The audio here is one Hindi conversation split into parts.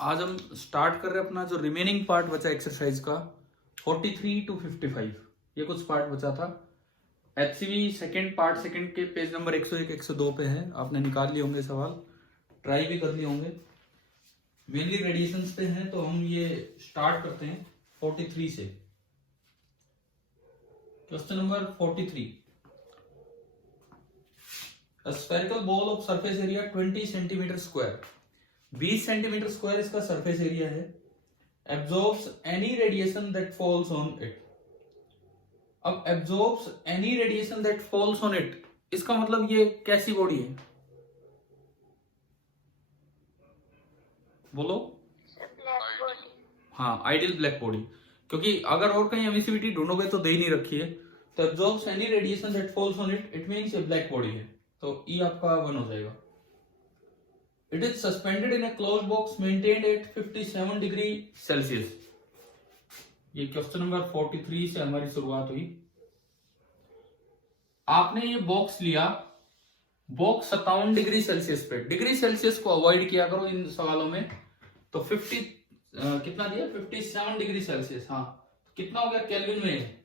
आज हम स्टार्ट कर रहे हैं अपना जो रिमेनिंग पार्ट बचा एक्सरसाइज का 43 to 55। ये कुछ पार्ट बचा था। एचसीवी सेकंड पार्ट सेकंड के पेज नंबर 101 102 पे है। आपने निकाल लिए होंगे सवाल, ट्राई भी कर लिए होंगे। मेनली रेडिएशंस पे हैं, तो हम ये स्टार्ट करते हैं 43 से। Question number 43। A spherical ball of surface area 20 centimetre square, 20 centimetre square इसका सरफेस एरिया है, absorbs any radiation that falls on it। अब absorbs any radiation that falls on it, इसका मतलब ये कैसी बॉडी है? बोलो। हाँ, आइडियल ब्लैक बॉडी, क्योंकि अगर और कहीं एमिसिविटी ढूंढोगे तो दे ही नहीं रखी है। तो absorbs any radiation that falls on it, it means ये ब्लैक बॉडी है, तो ई आपका 1 हो जाएगा। It is suspended in a closed box maintained at 57 degree Celsius. ये क्वेश्चन नंबर 43 से हमारी शुरुआत हुई। आपने ये बॉक्स लिया, बॉक्स 57 डिग्री सेल्सियस पे। डिग्री सेल्सियस को अवॉइड किया करो इन सवालों में। तो 50 कितना दिया? 57 डिग्री सेल्सियस। हाँ, कितना हो गया केल्विन में?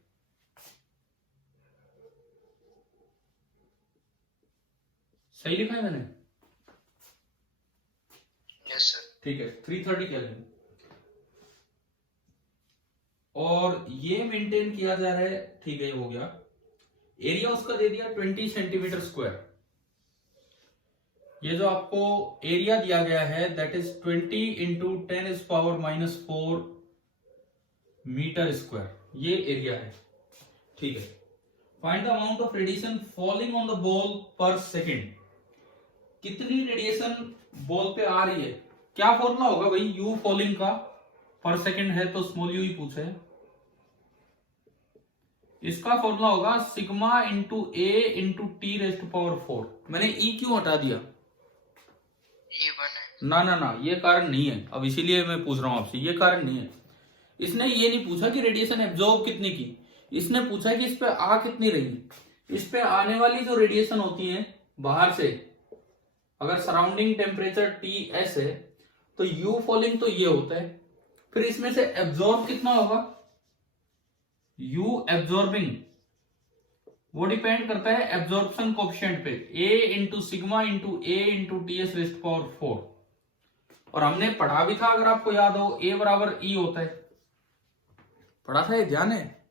सही लिखा है मैंने? ठीक है, 330 केल्विन। और ये मेंटेन किया जा रहा है, ठीक है, ये हो गया। एरिया उसका दे दिया 20 सेंटीमीटर स्क्वायर। ये जो आपको एरिया दिया गया है that is 20 into 10⁻⁻⁴ metre square, ये एरिया है। ठीक है। Find the amount of radiation falling on the ball per second. कितनी रेडिएशन बॉल पे आ रही है? क्या फॉर्मूला होगा भाई यू फॉलिंग का? पर सेकेंड है तो स्मॉल यू ही पूछे। इसका फॉर्मूला होगा सिग्मा इंटू ए इंटू टी रेस्ट पावर 4। मैंने ई क्यों हटा दिया? ना ना ना, ये कारण नहीं है। अब इसीलिए मैं पूछ रहा हूं आपसे, ये कारण नहीं है। इसने ये नहीं पूछा कि रेडिएशन एब्जॉर्ब कितनी की, इसने पूछा कि इस पे आ कितनी रही। इस पे आने वाली जो रेडिएशन होती है बाहर से, अगर सराउंडिंग टेम्परेचर Ts है तो यू फॉलिंग तो ये होता है। फिर इसमें से एब्जॉर्ब कितना होगा? यू एब्जॉर्बिंग, वो डिपेंड करता है एब्जॉर्प्शन कोफिशिएंट पे, ए इंटू सिग्मा इंटू ए इंटू टीएस रेस्ट पावर 4। और हमने पढ़ा भी था, अगर आपको याद हो, ए बराबर ई होता है। पढ़ा था ये, ध्यान है?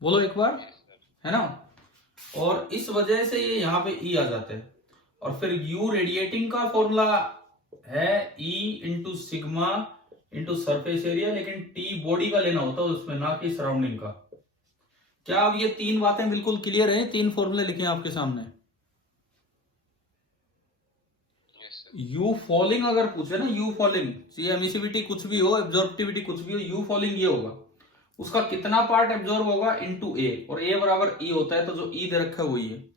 बोलो एक बार, है ना? और इस वजह से ये यहां पे ई आ जाता है। और फिर यू रेडिएटिंग का फॉर्मूला है E into sigma into surface area, लेकिन टी बॉडी का लेना होता है उसमें, ना कि सराउंडिंग का। क्या अब ये तीन बातें बिल्कुल क्लियर है? तीन फॉर्मूले लिखे हैं आपके सामने। यू फॉलिंग अगर पूछे ना, यू फॉलिंग, ये एमिसिविटी कुछ भी हो, एब्जॉर्प्टिविटी कुछ भी हो, यू फॉलिंग ये होगा। उसका कितना पार्ट एब्जॉर्ब होगा इनटू ए, और ए बराबर ई होता है, तो जो ई दे रखा है वही है।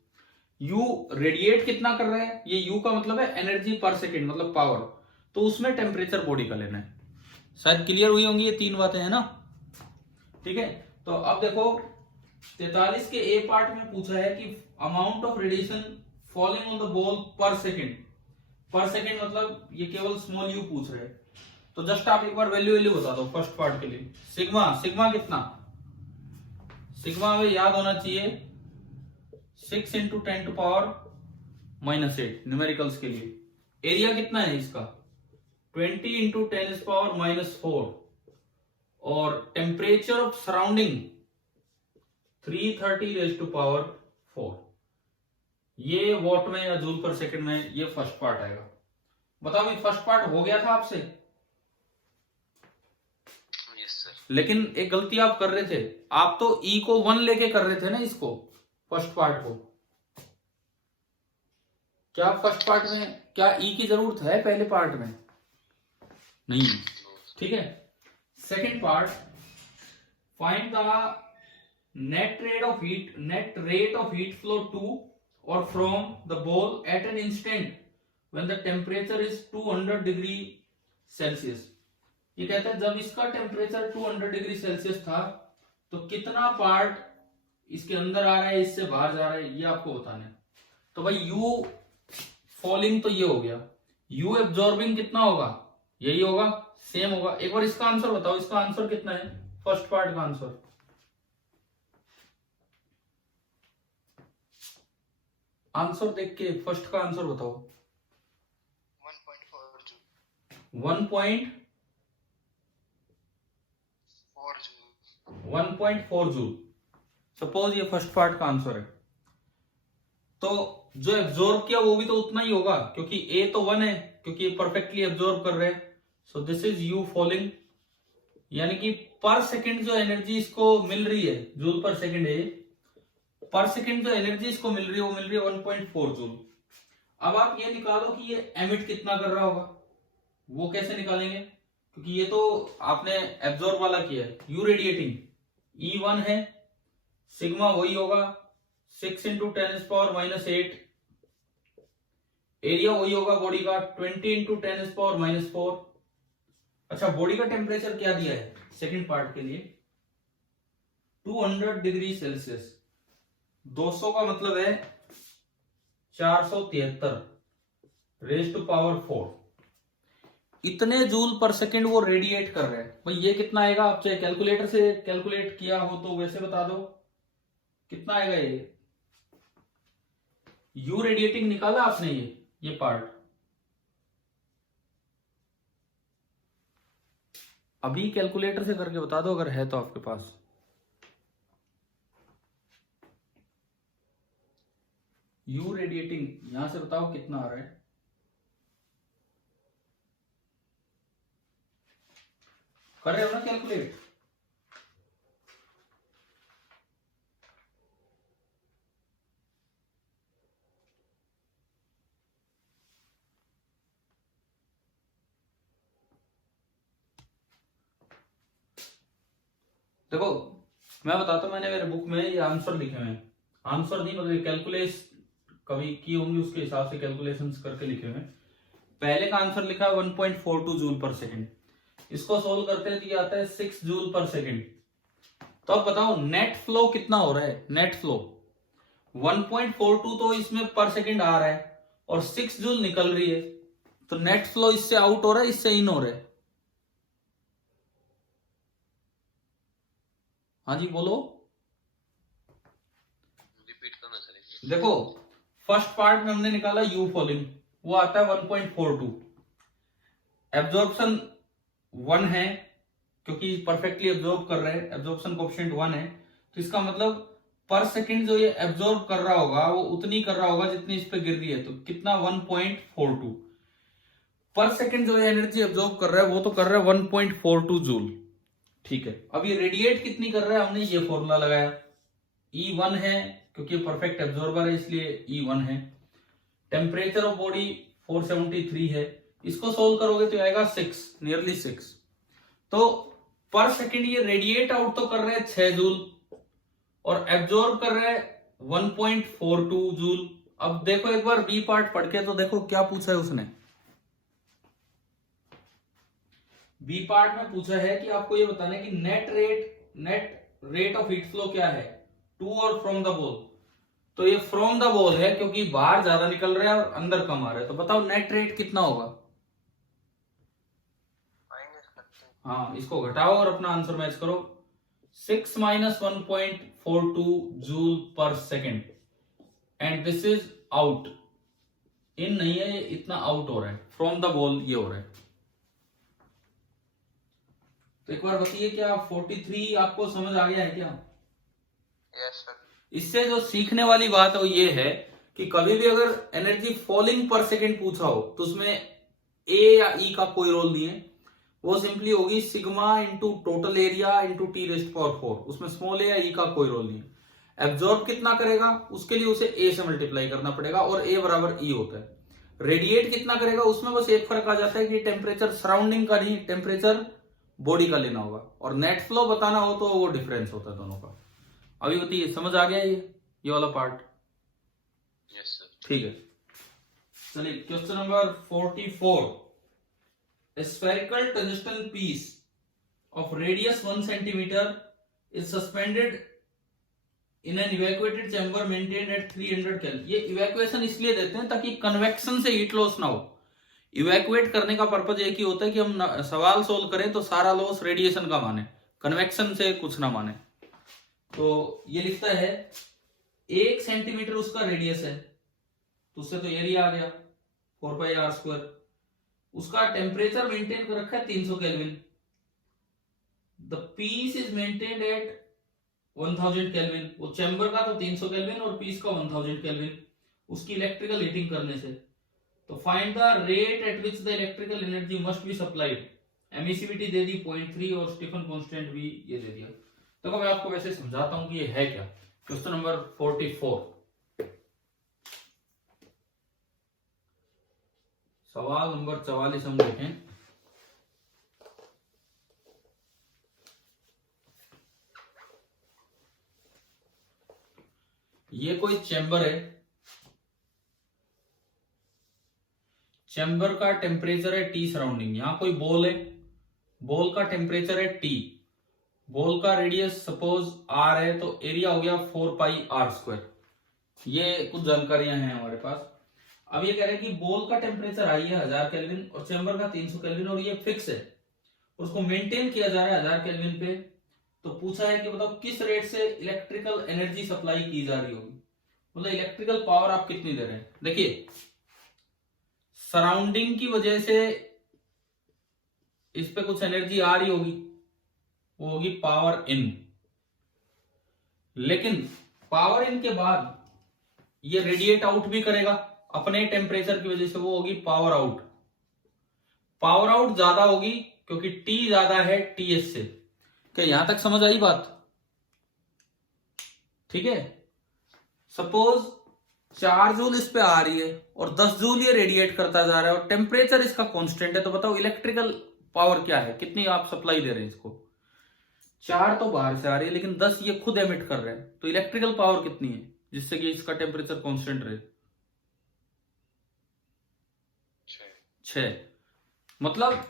यू रेडिएट कितना कर रहा है, ये यू का मतलब है एनर्जी पर सेकेंड, मतलब पावर, तो उसमें टेम्परेचर बॉडी का लेना है। शायद क्लियर हुई होंगी ये तीन बातें, है ना? ठीक है। तो अब देखो 43 के ए पार्ट में पूछा है कि amount of radiation falling on the ball per second. पर सेकेंड मतलब ये केवल स्मॉल यू पूछ रहे हैं। तो जस्ट आप एक बार वैल्यू बता दो फर्स्ट पार्ट के लिए। सिग्मा कितना? सिग्मा हमें याद होना चाहिए 6 इंटू 10⁻⁻8 न्यूमेरिकल्स के लिए। एरिया कितना है इसका? 20 इंटू 10⁻⁻4। और temperature of surrounding 330 raise to power 4। ये वॉट में या जूल पर सेकंड में, ये फर्स्ट पार्ट आएगा। बताओ ये फर्स्ट पार्ट हो गया था आपसे? लेकिन एक गलती आप कर रहे थे, आप तो ई को 1 लेके कर रहे थे ना इसको, फर्स्ट पार्ट को। क्या फर्स्ट पार्ट में क्या ई की जरूरत है पहले पार्ट में? नहीं। ठीक है। Second part, find the net rate of heat flow to और from the ball at an instant when the temperature is 200 degree Celsius. ये कहता है जब इसका टेम्परेचर 200 डिग्री सेल्सियस था तो कितना पार्ट इसके अंदर आ रहा है, इससे बाहर जा रहा है, ये आपको बताना है। तो भाई यू फॉलिंग तो ये हो गया, यू एब्जॉर्बिंग कितना होगा, यही होगा, सेम होगा। एक बार इसका आंसर बताओ, इसका आंसर कितना है, फर्स्ट पार्ट का आंसर। आंसर देख के फर्स्ट का आंसर बताओ। 1.4 जूल। सपोज ये फर्स्ट पार्ट का आंसर है, तो जो एब्जॉर्ब किया वो भी तो उतना ही होगा, क्योंकि ए तो 1 है, क्योंकि ये परफेक्टली एब्जॉर्ब कर रहे हैं। So this is you falling, यानी कि पर सेकंड जो एनर्जी इसको मिल रही है, जूल पर सेकंड है, पर सेकंड जो एनर्जी इसको मिल रही है वो मिल रही है 1.4 जूल। अब आप ये निकालो कि ये एमिट कितना कर रहा होगा, वो कैसे निकालेंगे, क्योंकि ये तो आपने एब्जॉर्ब वाला किया है। यू रेडिएटिंग E1 है, सिग्मा वही होगा 6 × 10⁻⁻8, एरिया वही होगा बॉडी का 20 × 10⁻⁻4। अच्छा, बॉडी का टेम्परेचर क्या दिया है सेकंड पार्ट के लिए, 200 डिग्री सेल्सियस। 200 का मतलब है 473 रेज़ टू पावर 4, इतने जूल पर सेकंड वो रेडिएट कर रहे हैं। भाई ये कितना आएगा, आप चाहे कैलकुलेटर से कैलकुलेट किया हो तो वैसे बता दो कितना आएगा। ये यू रेडिएटिंग निकाला आपने, ये पार्ट अभी कैलकुलेटर से करके बता दो अगर है तो आपके पास। यू रेडिएटिंग यहां से बताओ कितना आ रहा है, कर रहे हो ना कैलकुलेट। देखो मैं बताता हूं, मैंने मेरे बुक में ये आंसर लिखे हुए हैं, आंसर नहीं मतलब कैलकुलेट कभी की होंगी उसके हिसाब से कैलकुलेशंस करके लिखे हुए हैं। पहले का आंसर लिखा है 1.42 जूल पर सेकंड, इसको सोल्व करते हैं तो ये आता है 6 जूल पर सेकंड। तो अब बताओ नेट फ्लो कितना हो रहा है, नेट फ्लो 1.42 तो इसमें पर सेकंड आ रहा है और 6 जूल निकल रही है, तो नेट फ्लो इससे आउट हो रहा है, इससे इन हो रहा है। हाँ जी बोलो, रिपीट करना चलेगा। देखो फर्स्ट पार्ट में हमने निकाला यू फॉलिंग, वो आता है 1.42, एब्जॉर्प्शन 1 है क्योंकि परफेक्टली एब्जॉर्ब कर रहे हैं, एब्जॉर्प्शन कोएफिशिएंट 1 है, तो इसका मतलब पर सेकंड जो ये एब्जॉर्ब कर रहा होगा वो उतनी कर रहा होगा जितनी इस पे गिर रही है, तो कितना 1.42 पर सेकंड जो एनर्जी एब्जॉर्ब कर रहा है वो तो कर रहा है 1.42 जूल। ठीक है, अब ये रेडिएट कितनी कर रहा है, हमने ये फॉर्मूला लगाया, E1 है क्योंकि परफेक्ट एब्जॉर्बर है इसलिए E1 है, टेम्परेचर ऑफ बॉडी 473 है, इसको सोल्व करोगे तो आएगा 6, नियरली 6। तो पर सेकंड ये रेडिएट आउट तो कर रहे हैं 6 जूल और एब्जॉर्ब कर रहे हैं 1.42 जूल। अब देखो एक बार बी पार्ट पढ़ के तो देखो क्या पूछा है उसने, बी पार्ट में पूछा है कि आपको ये बताना है कि net rate of heat flow क्या है, टू और फ्रॉम द बॉल। तो ये फ्रॉम द बॉल है क्योंकि बाहर ज्यादा निकल रहा है और अंदर कम आ रहा है, तो बताओ नेट रेट कितना होगा। हाँ, इसको घटाओ और अपना आंसर मैच करो, 6 - 1.42 joule per second, and this is out, in नहीं है, ये इतना आउट हो रहा है, फ्रॉम द बॉल ये हो रहा है। तो एक बार बताइए क्या 43 आपको समझ आ गया है क्या? Yes sir. इससे जो सीखने वाली बात है वो ये है कि कभी भी अगर एनर्जी फॉलिंग पर सेकेंड पूछा हो तो उसमें ए या ई का कोई रोल नहीं है, वो सिंपली होगी sigma into total area into T⁴, उसमें स्मॉल ए या ई का कोई रोल नहीं है। एब्जॉर्ब कितना करेगा उसके लिए उसे ए से मल्टीप्लाई करना पड़ेगा और ए बराबर ई होता है। रेडिएट कितना करेगा उसमें बस एक फर्क आ जाता है कि टेम्परेचर सराउंडिंग का नहीं, टेम्परेचर बॉडी का लेना होगा, और नेट फ्लो बताना हो तो वो डिफरेंस होता है दोनों का। अभी बताइए समझ आ गया ये वाला पार्ट? Yes sir. ठीक है, चलिए question number 44, spherical tungsten piece of radius 1 centimeter is suspended in an evacuated chamber maintained at 300 Kelvin। ये इवैक्यूएशन इसलिए देते हैं ताकि कन्वेक्शन से हीट लॉस ना हो। इवैक्यूएट करने का पर्पज एक ही होता है कि हम सवाल सोल्व करें तो सारा लॉस रेडिएशन का माने, कन्वेक्शन से कुछ ना माने। तो ये लिखता है 1 सेंटीमीटर उसका रेडियस है, तो उससे तो एरिया आ गया 4πr²। उसका टेम्परेचर मेंटेन कर रखा है 300 kelvin. The piece is maintained at 1000 kelvin. वो चैम्बर का तो 300 केल्विन और पीस का 1000 केल्विन, उसकी इलेक्ट्रिकल हीटिंग करने से। तो find the rate at which the electrical energy must be supplied. Emissivity दे दी 0.3 और स्टीफन कांस्टेंट भी ये दे दिया। देखो मैं आपको वैसे समझाता हूं कि ये है क्या। क्वेश्चन नंबर 44, सवाल नंबर 44 हम देखें। ये कोई चैम्बर है, चैम्बर का टेम्परेचर है T सराउंडिंग। यहां कोई बॉल है, बॉल का टेम्परेचर है T, बॉल का रेडियस सपोज R है, तो एरिया हो गया 4πr²। ये कुछ जानकारियां हैं हमारे पास। अब ये कह रहे हैं कि बॉल का टेम्परेचर आई है 1000 केल्विन और चैम्बर का 300 केल्विन, और ये फिक्स है और उसको मेंटेन किया जा रहा है 1000 केल्विन पे। तो पूछा है कि बताओ किस रेट से इलेक्ट्रिकल एनर्जी सप्लाई की जा रही होगी, मतलब इलेक्ट्रिकल पावर आप कितनी दे रहे हैं। देखिए सराउंडिंग की वजह से इस पे कुछ एनर्जी आ रही होगी, वो होगी पावर इन। लेकिन पावर इन के बाद ये रेडिएट आउट भी करेगा अपने टेम्परेचर की वजह से, वो होगी पावर आउट। पावर आउट ज्यादा होगी क्योंकि T ज्यादा है TS से। क्या यहां तक समझ आई बात? ठीक है। सपोज 4 जूल इस पे आ रही है और 10 जूल ये रेडिएट करता जा रहा है और टेम्परेचर इसका कांस्टेंट है, तो बताओ इलेक्ट्रिकल पावर क्या है, कितनी आप सप्लाई दे रहे हैं इसको। 4 तो बाहर से आ रही है लेकिन 10 ये खुद एमिट कर रहे हैं, तो इलेक्ट्रिकल पावर कितनी है जिससे कि इसका टेम्परेचर कांस्टेंट रहे? 6। मतलब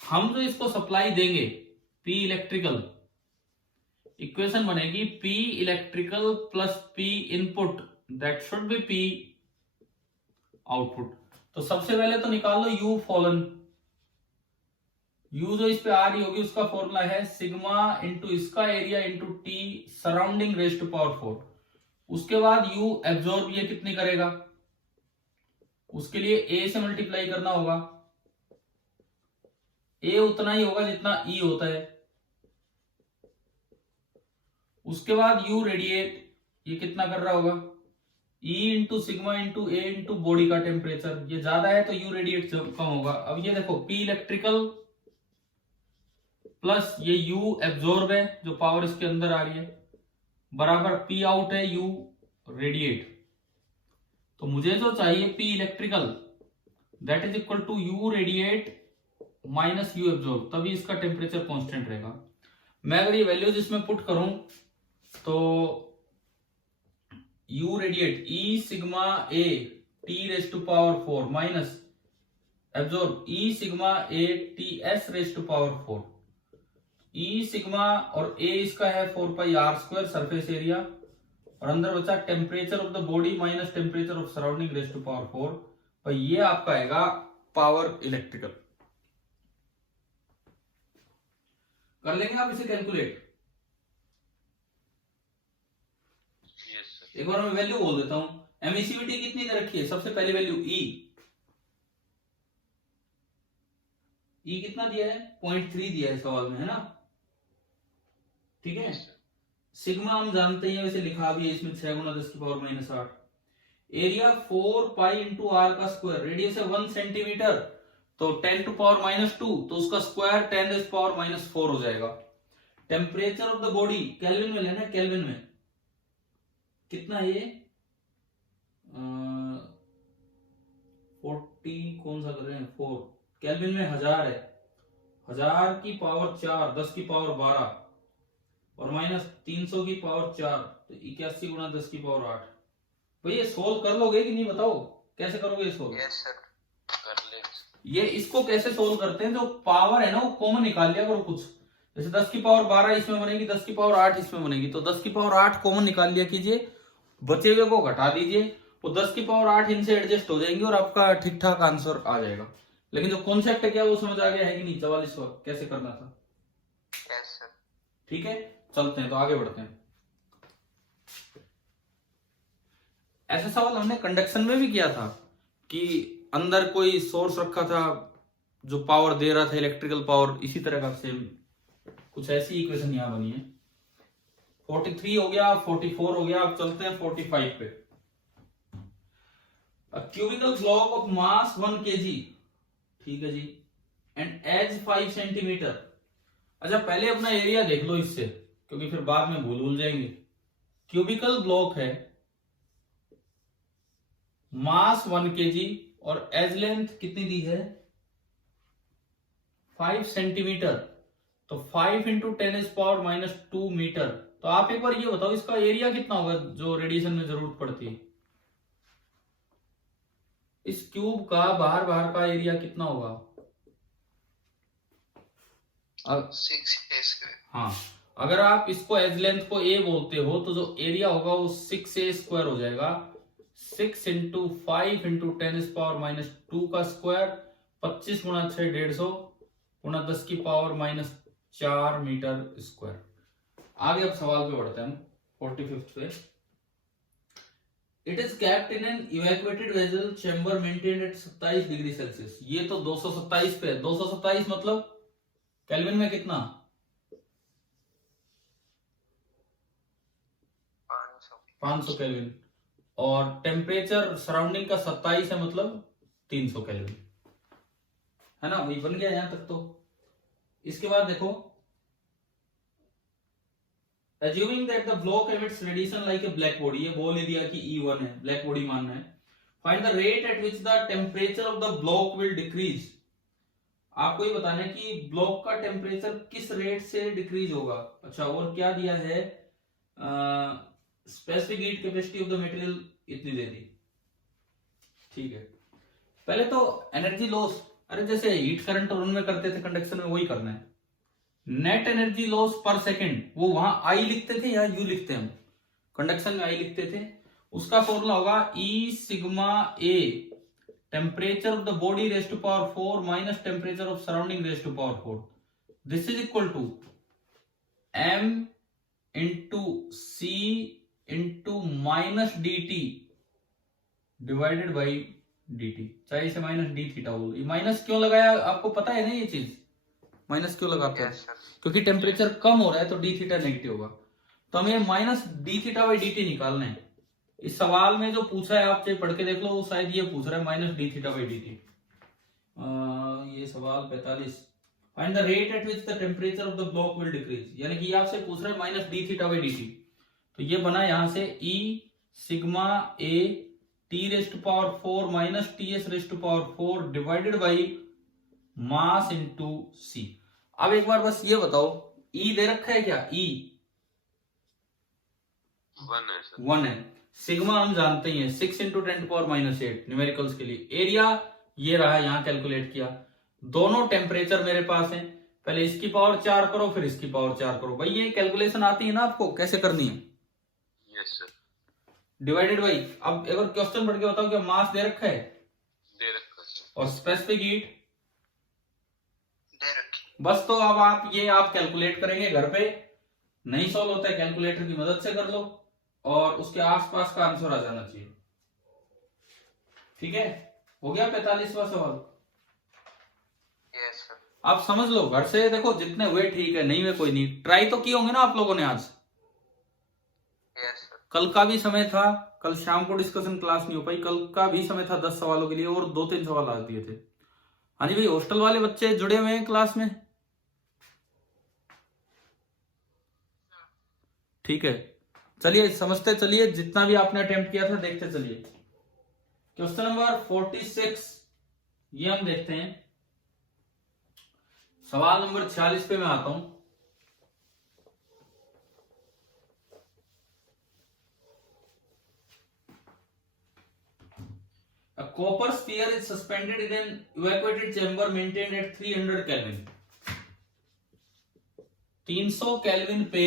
हम जो इसको सप्लाई देंगे P इलेक्ट्रिकल, इक्वेशन बनेगी P electrical plus P input, that should B P output. तो सबसे पहले तो निकाल लो U फॉलन। U जो इस पे आ रही होगी उसका फॉर्मूला है सिग्मा इंटू इसका area into T surrounding raise to power 4। उसके बाद U एब्जॉर्ब ये कितनी करेगा, उसके लिए A से मल्टीप्लाई करना होगा। A उतना ही होगा जितना E होता है। उसके बाद U रेडिएट ये कितना कर रहा होगा, E into sigma into A into body का टेम्परेचर, ये ज्यादा है तो U रेडिएट कम होगा। अब ये देखो P इलेक्ट्रिकल प्लस ये U एब्जॉर्ब है जो पावर इसके अंदर आ रही है, बराबर P आउट है U रेडिएट। तो मुझे जो चाहिए P electrical that is equal to U radiate minus U absorb, तभी इसका टेम्परेचर कांस्टेंट रहेगा। मैं अगर ये वैल्यूज इसमें पुट करूं तो U radiate E sigma A T raise to power 4 minus absorb E sigma A TS raise to power 4। E sigma और A इसका है 4πr² सरफेस एरिया, और अंदर बचा temperature of the body minus temperature of surrounding raise to power 4। और ये आपका आएगा पावर इलेक्ट्रिकल। कर लेंगे आप इसे कैलकुलेट? एक बार मैं वैल्यू बोल देता हूं। एमिसिविटी कितनी दे रखी है, सबसे पहली वैल्यू E कितना दिया है, 0.3 दिया है सवाल में, है ना। ठीक है। सिग्मा हम जानते हैं, वैसे लिखा भी है इसमें 6 गुना 10 की पावर -8। एरिया 4π इंटू आर का स्क्वायर, रेडियस है 1 सेंटीमीटर तो 10 टू पावर -2, तो उसका स्क्वायर 10 टू पावर -4 हो जाएगा। Temperature of the body kelvin में लेना, केल्विन में कितना है ये 40 कौन सा कर रहे हैं 4, केल्विन में 1000 है, 1000 की पावर 4 10 की पावर 12 और माइनस 300 की पावर 4, तो 81 गुना 10 की पावर 8। भाई ये सोल्व कर लोगे कि नहीं, बताओ कैसे करोगे ये सोल्व? यस सर कर ले। ये इसको कैसे सोल्व करते हैं, जो पावर है ना वो कॉमन निकाल लिया करो कुछ। जैसे 10 की पावर 12 इसमें बनेगी, 10 की पावर 8 इसमें बनेगी, तो 10 की पावर 8 कॉमन निकाल लिया कीजिए, बचे हुए को घटा दीजिए, वो 10 की पावर 8 इनसे एडजस्ट हो जाएंगी और आपका ठीक ठाक आंसर आ जाएगा। लेकिन जो कॉन्सेप्ट है क्या वो समझ आ गया है कि नहीं? 44वां कैसे करना था? Yes sir. ठीक है, चलते हैं तो आगे बढ़ते हैं। ऐसा सवाल हमने कंडक्शन में भी किया था कि अंदर कोई सोर्स रखा था जो पावर दे रहा था, इलेक्ट्रिकल पावर, इसी तरह का सेम कुछ ऐसी इक्वेशन यहां बनी है। 43 हो गया, 44 हो गया, अब चलते हैं 45 पे। A cubical block of mass 1 kg, ठीक है जी, एंड एज 5 सेंटीमीटर। अच्छा पहले अपना एरिया देख लो इससे, क्योंकि फिर बाद में भूल जाएंगे। क्यूबिकल ब्लॉक है, मास 1 kg और एज लेंथ कितनी दी है? 5 सेंटीमीटर। तो 5 इंटू 10⁻⁻2 मीटर। तो आप एक बार ये बताओ इसका एरिया कितना होगा जो रेडिएशन में जरूरत पड़ती है? इस क्यूब का बाहर बाहर का एरिया कितना होगा? अब 6a²। हाँ, अगर आप इसको एज लेंथ को a बोलते हो तो जो एरिया होगा वो 6a² हो जाएगा। 6 इंटू 5 इंटू 10⁻⁻2 का स्क्वायर, 25 गुणा 6 150 गुणा 10⁻⁻4 मीटर स्क्वायर। आगे अब सवाल पे बढ़ते हैं हम 45 पे। It is kept in an evacuated vessel chamber maintained eight 27 degree Celsius. ये तो 227 पे है। 227 मतलब केल्विन में कितना? 500 केल्विन। और टेम्परेचर सराउंडिंग का 27 है, मतलब 300 केल्विन, है ना? वही बन गया यहां तक तो। इसके बाद देखो, assuming that the block emits radiation like a black body, ये बोल ही दिया कि E1 है, ब्लैक बॉडी मानना है। Find the rate at which the temperature of the block will decrease। आपको ये बताना है कि ब्लॉक का टेम्परेचर किस रेट से डिक्रीज होगा। अच्छा, और क्या दिया है? Specific heat capacity of the material इतनी दे दी, ठीक है। पहले तो एनर्जी लॉस, अरे जैसे हीट करंट और उनमें करते थे कंडक्शन में, वही करना है। नेट एनर्जी लॉस पर सेकंड, वो वहां आई लिखते थे या यू लिखते हैं हम? कंडक्शन में आई लिखते थे। उसका फॉर्मूला होगा E sigma A, temperature of the body raise to power 4 minus temperature of surrounding raise to power 4। This is equal to M into C into minus dt divided by dt। चाहे इसे माइनस डी थीटा बोलो। ये माइनस क्यों लगाया आपको पता है ना? ये चीज माइनस क्यों लगाते हैं? क्योंकि टेम्परेचर कम हो रहा है तो डी थीटा नेगेटिव होगा। तो हमें minus D theta by dt निकालना है। इस सवाल में जो पूछा है, आप चाहे पढ़ के देख लो, वो शायद ये पूछ रहा है minus D theta by dt। ये सवाल 45। Find the rate at which the temperature of the block will decrease, यानी कि ये आपसे पूछ रहा है minus D theta by dt। तो ये बना यहां से E sigma A T raise to power 4 minus TS raise to power 4 divided by mass into C। अब एक बार बस ये बताओ, E दे रखा है क्या? E 1 है सर। 1 है। सिग्मा हम जानते ही हैं 6 इंटू 10⁻⁸ न्यूमेरिकल्स के लिए। एरिया ये रहा, यहां कैलकुलेट किया। दोनों टेम्परेचर मेरे पास हैं, पहले इसकी पावर 4 करो फिर इसकी पावर 4 करो। भाई ये कैलकुलेशन आती है ना आपको, कैसे करनी है? Yes sir. डिवाइडेड बाई, अब एक और क्वेश्चन पढ़ के बताओ, क्या मास दे रखा है? दे रखा सर। और स्पेसिफिक हीट दे रखी। बस। तो अब आप कैलकुलेट करेंगे घर पे, नहीं सॉल्व होता है कैलकुलेटर की मदद से कर लो, और उसके आसपास का आंसर आ जाना चाहिए। ठीक है, हो गया 45वां सवाल। Yes sir. आप समझ लो घर से, देखो जितने हुए ठीक है, नहीं हुए कोई नहीं। ट्राई तो किए होंगे ना आप लोगों ने आज? Yes sir. कल का भी समय था, कल शाम को डिस्कशन क्लास नहीं हो पाई, कल का भी समय था 10 सवालों के लिए, और 2-3 सवाल आ दिए थे। हाँ जी भाई, हॉस्टल वाले बच्चे जुड़े हुए हैं क्लास में? ठीक है, चलिए समझते चलिए, जितना भी आपने अटेम्प्ट किया था देखते चलिए। क्वेश्चन नंबर 46 ये हम देखते हैं। सवाल नंबर 46 पे मैं आता हूं। A copper sphere is suspended in an evacuated chamber maintained at 300 Kelvin। 300 kelvin पे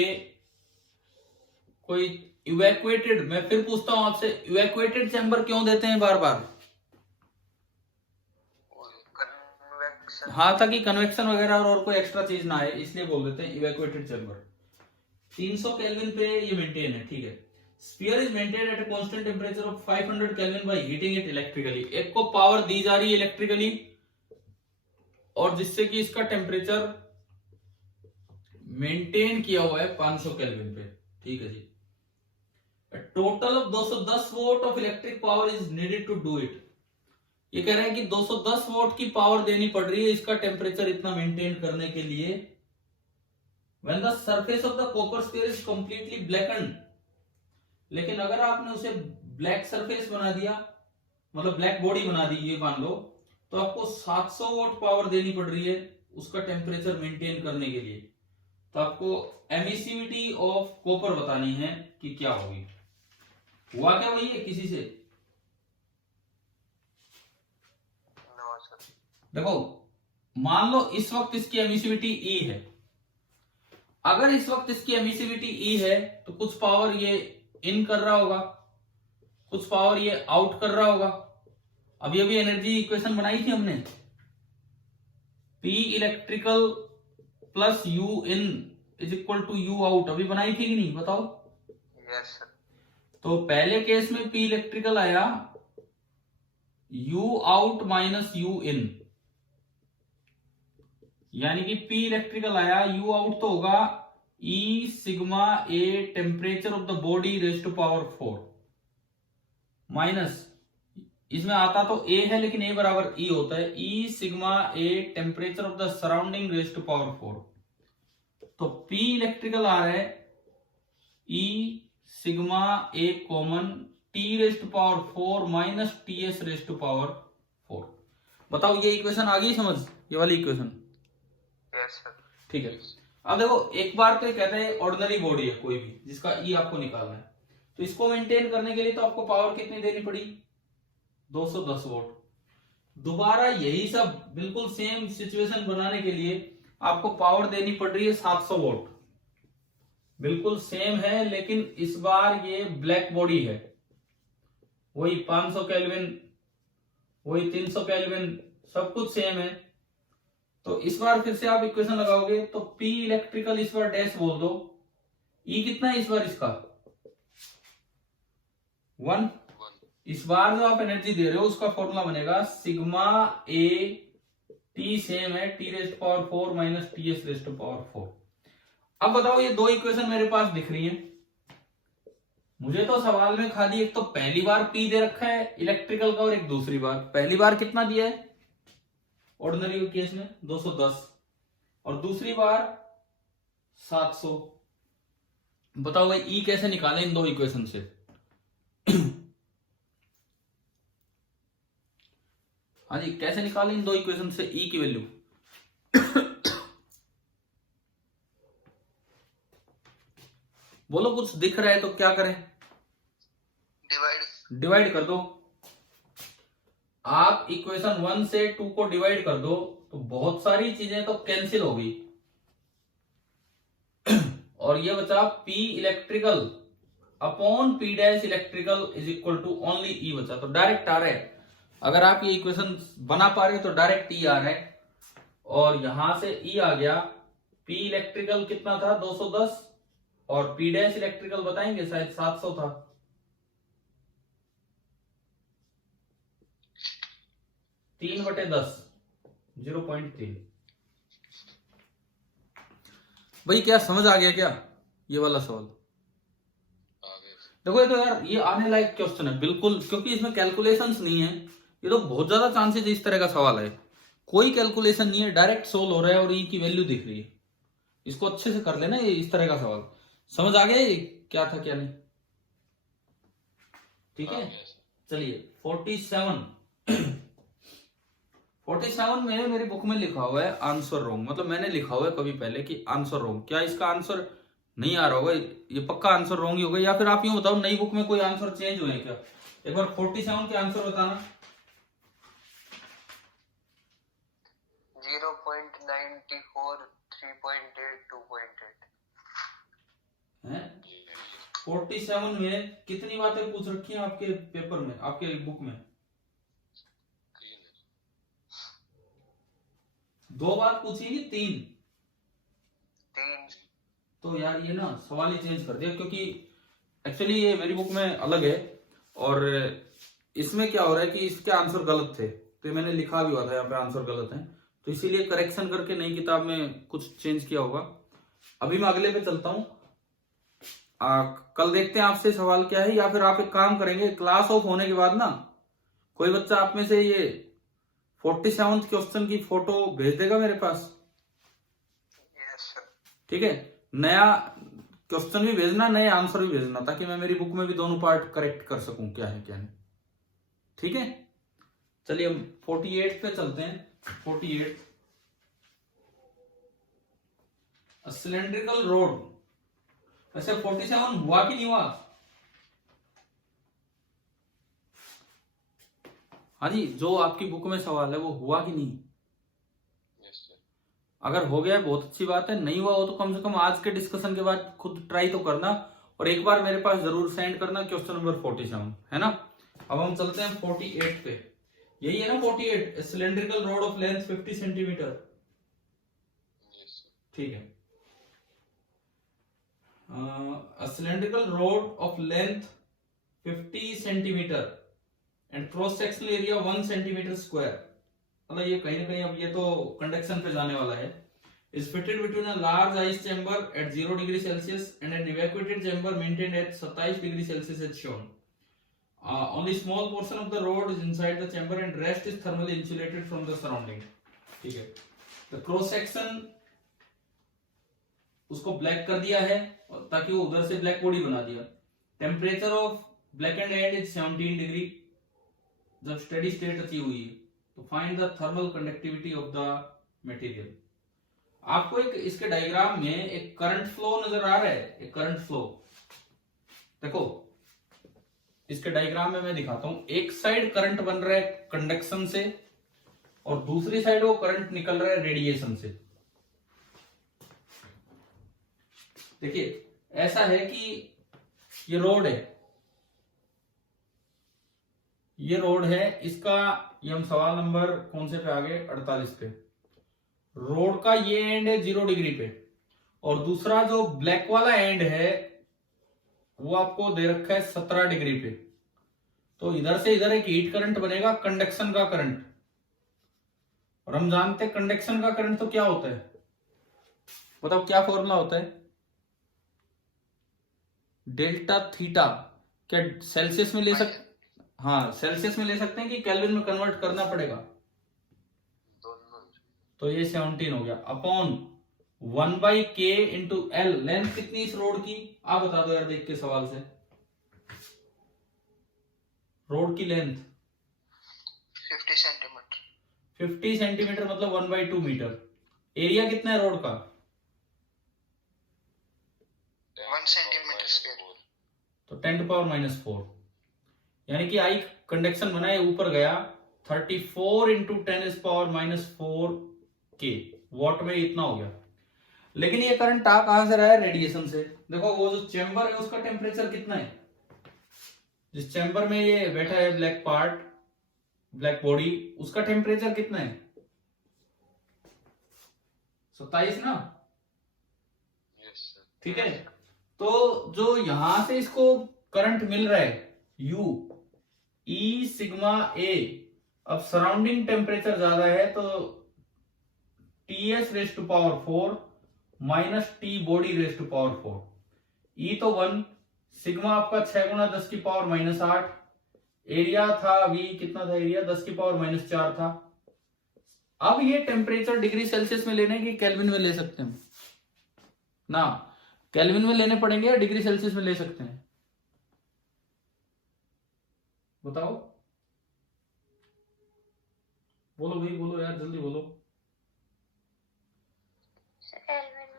कोई इवैक्यूएटेड, मैं फिर पूछता हूं आपसे, इवैक्यूएटेड चैम्बर क्यों देते हैं बार बार? सर। हाँ, ताकि कन्वेक्शन वगैरह और कोई एक्स्ट्रा चीज ना आए, इसलिए बोल देते हैं इवैक्यूएटेड चैम्बर। 300 केल्विन पे ये मेंटेन है, ठीक है। Sphere is maintain at a constant temperature of 500 kelvin by heating it electrically. एक को पावर दी जा रही है इलेक्ट्रिकली, और जिससे कि इसका टेम्परेचर मेंटेन किया हुआ है 500 केल्विन पे, ठीक है जी। Total of 210 volt of electric power is needed to do it. ये कह रहे हैं कि 210 वोल्ट की पावर देनी पड़ रही है इसका टेम्परेचर इतना मेंटेन करने के लिए। When the surface of the copper sphere is completely blackened, लेकिन अगर आपने उसे ब्लैक सरफेस बना दिया, मतलब ब्लैक बॉडी बना दी, ये मान लो, तो आपको 700 वोल्ट पावर देनी पड़ रही है उसका टेम्परेचर मेंटेन करने के लिए। तो आपको एमिसिविटी ऑफ कॉपर बतानी है कि क्या होगी। हुआ क्या वही है किसी से? No sir. देखो, मान लो इस वक्त इसकी एमिसिविटी ई है। अगर इस वक्त इसकी एमिसिविटी ई है तो कुछ पावर ये इन कर रहा होगा, कुछ पावर ये आउट कर रहा होगा। अभी अभी एनर्जी इक्वेशन बनाई थी हमने, P electrical plus U in is equal to U out, अभी बनाई थी कि नहीं, बताओ? Yes sir. तो पहले केस में P इलेक्ट्रिकल आया U out minus U in, यानी कि P इलेक्ट्रिकल आया, U आउट तो होगा E sigma A temperature of the body raise to power 4 minus, इसमें आता तो A है लेकिन A बराबर E होता है, E sigma A temperature of the surrounding raise to power 4। तो P इलेक्ट्रिकल आ रहा है E sigma A common T raise to power 4 minus TS raise to power 4। बताओ ये इक्वेशन आ गई समझ, ये वाली इक्वेशन? Yes sir. ठीक है। अब देखो, एक बार तो ये कहते हैं ऑर्डिनरी बॉडी है कोई भी जिसका ई आपको निकालना है, तो इसको मेंटेन करने के लिए तो आपको पावर कितनी देनी पड़ी? 210 वोल्ट। दोबारा यही सब बिल्कुल सेम सिचुएशन बनाने के लिए आपको पावर देनी पड़ रही है 700 वोल्ट। बिल्कुल सेम है, लेकिन इस बार ये ब्लैक बॉडी है, वही 500 केल्विन, वही 300 केल्विन, सब कुछ सेम है। तो इस बार फिर से आप इक्वेशन लगाओगे तो P इलेक्ट्रिकल इस बार डैश बोल दो, E कितना है इस बार इसका? 1। इस बार जो आप एनर्जी दे रहे हो उसका फॉर्मूला बनेगा सिग्मा A, T सेम है, T rest power 4 minus TS rest power 4। अब बताओ, ये दो इक्वेशन मेरे पास दिख रही हैं, मुझे तो सवाल में खाली एक तो पहली बार P दे रखा है इलेक्ट्रिकल का और एक दूसरी बार। पहली बार कितना दिया है ऑर्डिनरी केस में? 210, और दूसरी बार 700। बताओ भाई ई कैसे निकालें इन दो इक्वेशन से? हाँ जी, कैसे निकालें इन दो इक्वेशन से ई की वैल्यू? बोलो, कुछ दिख रहा है तो क्या करें? डिवाइड कर दो। आप इक्वेशन 1 से 2 को डिवाइड कर दो तो बहुत सारी चीजें तो कैंसिल हो गई, और ये बचा P electrical upon P dash electrical is equal to only E बचा। तो डायरेक्ट आ रहा है, अगर आप ये इक्वेशन बना पा रहे हो तो डायरेक्ट E आ रहा है, और यहां से E आ गया। P इलेक्ट्रिकल कितना था? 210, और P डैश इलेक्ट्रिकल बताएंगे शायद 700 था। 3/10, 0.3। भाई क्या समझ आ गया क्या ये वाला सवाल? देखो, ये तो यार ये आने लायक क्वेश्चन है बिल्कुल, क्योंकि इसमें कैलकुलेशंस नहीं है। ये तो बहुत ज्यादा चांसेस इस तरह का सवाल है, कोई कैलकुलेशन नहीं है, डायरेक्ट सोल्व हो रहा है और ई की वैल्यू दिख रही है। इसको अच्छे से कर लेना, ये इस तरह का सवाल समझ आ गया ये क्या था क्या नहीं? ठीक है, चलिए 47 में मेरी बुक में लिखा हुआ है आंसर रॉन्ग, मतलब मैंने लिखा हुआ है कभी पहले कि आंसर रॉन्ग। क्या इसका आंसर नहीं आ रहा होगा? ये पक्का आंसर रॉन्ग ही होगा, या फिर आप यूं बताओ नई बुक में कोई आंसर चेंज हुए क्या? एक बार 47 के आंसर बताना। 0.94, 3.8, 2.8 है। 47 में कितनी बातें पूछ रखी हैं आपके पेपर में, आपके बुक में? 2 बात पूछी कि 3? 3। तो यार ये ना सवाल ही चेंज कर दिया, क्योंकि एक्चुअली ये मेरी बुक में अलग है और इसमें क्या हो रहा है कि इसके आंसर गलत थे, तो मैंने लिखा भी हुआ था यहाँ पे आंसर गलत है, तो इसीलिए करेक्शन करके नई किताब में कुछ चेंज किया होगा। अभी मैं अगले पे चलता हूँ। कल देखते हैं आपसे सवाल क्या है, या फिर आप एक काम करेंगे, क्लास ऑफ होने के बाद ना कोई बच्चा आप में से ये 47th क्वेश्चन की फोटो भेज देगा मेरे पास। Yes sir. ठीक है, नया क्वेश्चन भी भेजना, नए आंसर भी भेजना, ताकि मैं मेरी बुक में भी दोनों पार्ट करेक्ट कर सकूं क्या है क्या नहीं। ठीक है, चलिए हम 48 पे चलते हैं। 48, सिलेंड्रिकल रोड। वैसे 47 हुआ कि नहीं हुआ? हाँ जी, जो आपकी बुक में सवाल है वो हुआ कि नहीं? अगर हो गया बहुत अच्छी बात है, नहीं हुआ हो तो कम से कम आज के डिस्कशन के बाद खुद ट्राई तो करना, और एक बार मेरे पास जरूर सेंड करना क्वेश्चन नंबर 47, है ना। अब हम चलते हैं 48 पे। यही है ना 48, cylindrical road of length 50 centimetre. ठीक है, cylindrical road of length 50 centimetre and cross sectional area 1 centimetre square. मतलब ये कहीं ना कहीं अब ये तो कंडक्शन पे जाने वाला है। is fitted between a large ice chamber at 0 degree Celsius and an evacuated chamber maintained at 27 degree Celsius as shown. Only small portion of the road is inside the chamber and rest is thermally insulated from the surrounding. ठीक है, तो क्रॉस सेक्शन उसको ब्लैक कर दिया है ताकि वो उधर से ब्लैक बॉडी बना दिया। Temperature of black and and is 17 degree जब स्टेडी स्टेट अचीव हुई है। तो find the thermal conductivity of the material. आपको एक इसके डायग्राम में एक करंट फ्लो नजर आ रहा है, एक करंट फ्लो। देखो इसके डायग्राम में मैं दिखाता हूं, एक साइड करंट बन रहा है कंडक्शन से और दूसरी साइड वो करंट निकल रहा है रेडिएशन से। देखिए ऐसा है कि ये रोड है, ये रोड है, इसका ये हम सवाल नंबर कौन से पे आ गए, 48 पे। रोड का ये एंड है 0 डिग्री पे और दूसरा जो ब्लैक वाला एंड है वो आपको दे रखा है 17 डिग्री पे। तो इधर से इधर एक हीट करंट बनेगा, कंडक्शन का करंट। और हम जानते हैं कंडक्शन का करंट तो क्या होता है, बताओ क्या फॉर्मूला होता है? Delta theta. क्या सेल्सियस में ले सकते? हाँ सेल्सियस में ले सकते हैं कि केल्विन में कन्वर्ट करना पड़ेगा? तो ये 17 हो गया upon 1/k into L. Length कितनी इस रोड की आप बता दो यार, देख के सवाल से। रोड की लेंथ 50 सेंटीमीटर। 50 सेंटीमीटर मतलब 1/2 मीटर। एरिया कितना है रोड का? 1 सेंटीमीटर स्क्वायर। तो 10⁻⁻⁴, यानी कि आई कंडक्शन बना है, ऊपर गया 34 इंटू 10⁻⁻⁴ के वॉट में इतना हो गया। लेकिन ये करंट आ कहां से रहा है? रेडिएशन से। देखो वो जो चेंबर है उसका टेम्परेचर कितना है? जिस चेंबर में ये बैठा है ब्लैक पार्ट, ब्लैक बॉडी, उसका टेम्परेचर कितना है? 27 ना। ठीक है, तो जो यहां से इसको करंट मिल रहा है U E सिग्मा A, अब सराउंडिंग टेम्परेचर ज्यादा है तो TS⁴ minus T body⁴ E तो 1, सिग्मा आपका 6 × 10⁻⁻8, एरिया था V कितना था? एरिया 10⁻⁻4 था। अब ये टेम्परेचर डिग्री सेल्सियस में लेने की केल्विन में ले सकते हैं ना? केल्विन में लेने पड़ेंगे या डिग्री सेल्सियस में ले सकते हैं? बताओ, बोलो भाई, बोलो यार, जल्दी बोलो।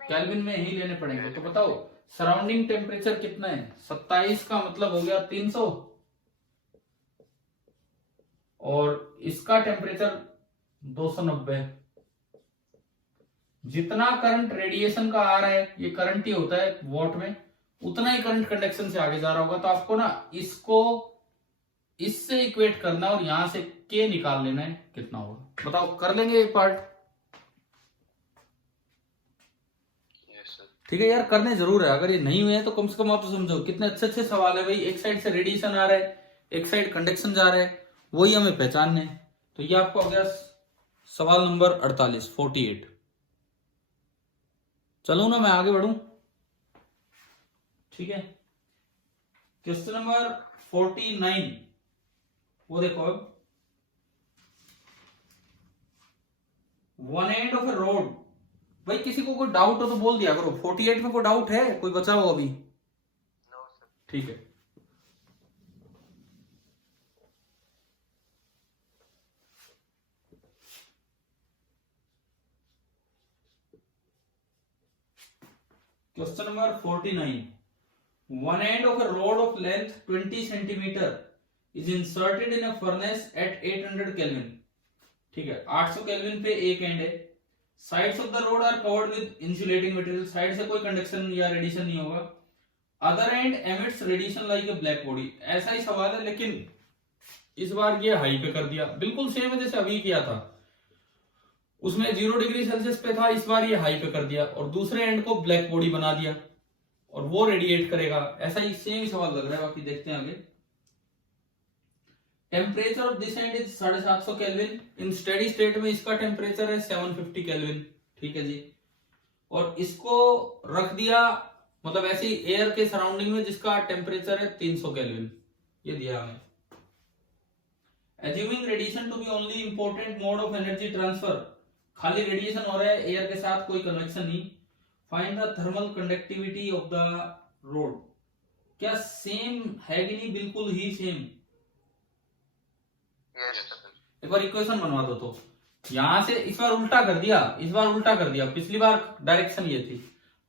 केल्विन में ही लेने पड़ेंगे। तो बताओ सराउंडिंग टेम्परेचर कितना है? 27 का मतलब हो गया 300 और इसका टेम्परेचर 290। जितना करंट रेडिएशन का आ रहा है, ये करंट ही होता है वॉट में, उतना ही करंट कंडक्शन से आगे जा रहा होगा। तो आपको ना इसको इससे इक्वेट करना और यहां से के निकाल लेना है, कितना होगा बताओ। कर लेंगे ये पार्ट? ठीक है यार, करने जरूर है। अगर ये नहीं हुए हैं तो कम से कम आप समझो कितने अच्छे अच्छे सवाल है भाई। एक साइड से रेडिएशन आ रहा है, एक साइड कंडक्शन जा रहा है, वही हमें पहचानने हैं। तो ये आपको हो गया सवाल नंबर 48, 48। चलो ना मैं आगे बढ़ूं, ठीक है। क्वेश्चन नंबर 49, वो देखो अब, one end of A road. भाई किसी को कोई डाउट हो तो बोल दिया करो। 48 में कोई डाउट है, कोई बचा हो अभी? No sir. ठीक है। Question number 49, one end of a rod of length 20 centimeter is inserted in a furnace at 800 Kelvin। ठीक है, 800 केल्विन पे एक एंड है। Sides of the road are covered with insulating material, side से कोई कंडक्शन या रेडिएशन नहीं होगा। Other end emits radiation like a black body. ऐसा ही सवाल है लेकिन इस बार ये हाई पे कर दिया, बिल्कुल सेम है जैसे अभी किया था। उसमें 0 डिग्री सेल्सियस पे था, इस बार ये हाई पे कर दिया और दूसरे एंड को ब्लैक बॉडी बना दिया और वो रेडिएट करेगा। ऐसा ही सेम ही सवाल लग रहा है, बाकी देखते हैं आगे। Temperature of this and is 750 kelvin. In steady state में इसका टेम्परेचर है 750 केल्विन। ठीक है जी। और इसको रख दिया मतलब ऐसे एयर के सराउंडिंग में जिसका टेम्परेचर है 300 केल्विन, ये दिया हमें। Assuming radiation to be only important mode of energy transfer, खाली रेडिएशन हो रहा है एयर के साथ, कोई कन्वेक्शन नहीं। Find the thermal conductivity of the road. क्या सेम है कि नहीं? बिल्कुल ही सेम। Yes sir. एक बार इक्वेशन बनवा दो। तो यहां से इस बार उल्टा कर दिया, इस बार उल्टा कर दिया, पिछली बार डायरेक्शन ये थी।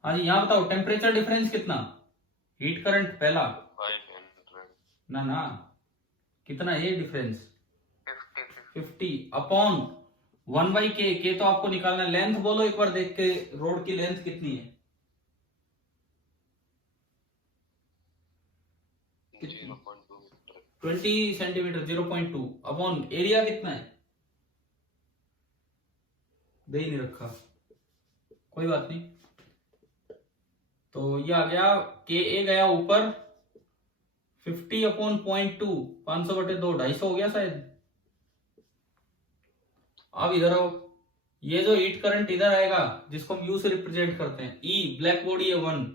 हाँ जी, यहाँ बताओ टेम्परेचर डिफरेंस कितना? हीट करंट पहला 500 ना ना, कितना है डिफरेंस? 50 50 upon 1/k। के तो आपको निकालना है। लेंथ बोलो एक बार देख के, रोड की लेंथ कितनी है? 0.2 मीटर। 20 सेंटीमीटर, 0.2 अपॉन एरिया कितना है? दे ही नहीं रखा, कोई बात नहीं। तो ये आ गया के ए गया ऊपर 50 अपॉन 0.2, 500/2, 250 हो गया शायद। अब इधर आओ, ये जो हीट करंट इधर आएगा जिसको हम यू से रिप्रेजेंट करते हैं, ई ब्लैक बॉडी है 1,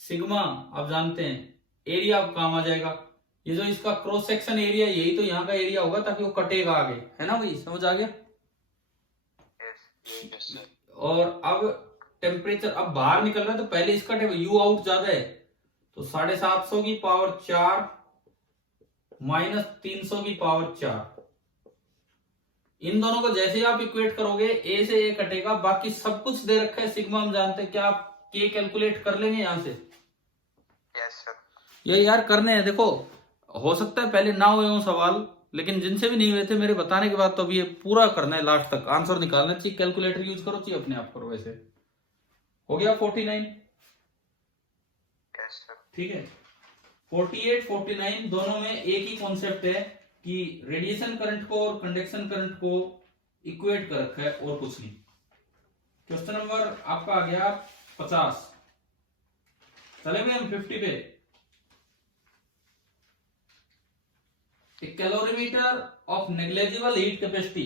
सिग्मा आप जानते हैं, एरिया अब काम आ जाएगा। ये जो इसका क्रॉस सेक्शन एरिया, यही तो यहाँ का एरिया होगा ताकि वो कटेगा आगे, है ना भाई? समझ आ गया? Yes sir. और अब टेम्परेचर अब बाहर निकल रहा है तो पहले इसका यू आउट ज्यादा है तो 750 की पावर 4 माइनस 300 की पावर 4। इन दोनों को जैसे ही आप इक्वेट करोगे, ए से ए कटेगा, बाकी सब कुछ दे रखा है सिग्मा हम जानते हैं। क्या आप के कैलकुलेट कर लेंगे यहां से? Yes sir. ये यार करने हैं। देखो हो सकता है पहले ना हुए हो सवाल, लेकिन जिनसे भी नहीं हुए थे मेरे बताने के बाद तो अभी ये पूरा करना है, लास्ट तक आंसर निकालना चाहिए। कैलकुलेटर यूज करो, चाहिए अपने आप करो। वैसे हो गया 49। Yes sir. ठीक है, 48 49 दोनों में एक ही कॉन्सेप्ट है कि रेडिएशन करंट को और कंडक्शन करंट को इक्वेट कर रखा है और कुछ नहीं। क्वेश्चन नंबर आपका आ गया 50। चले गए हम 50 पे। Calorimeter of negligible heat capacity.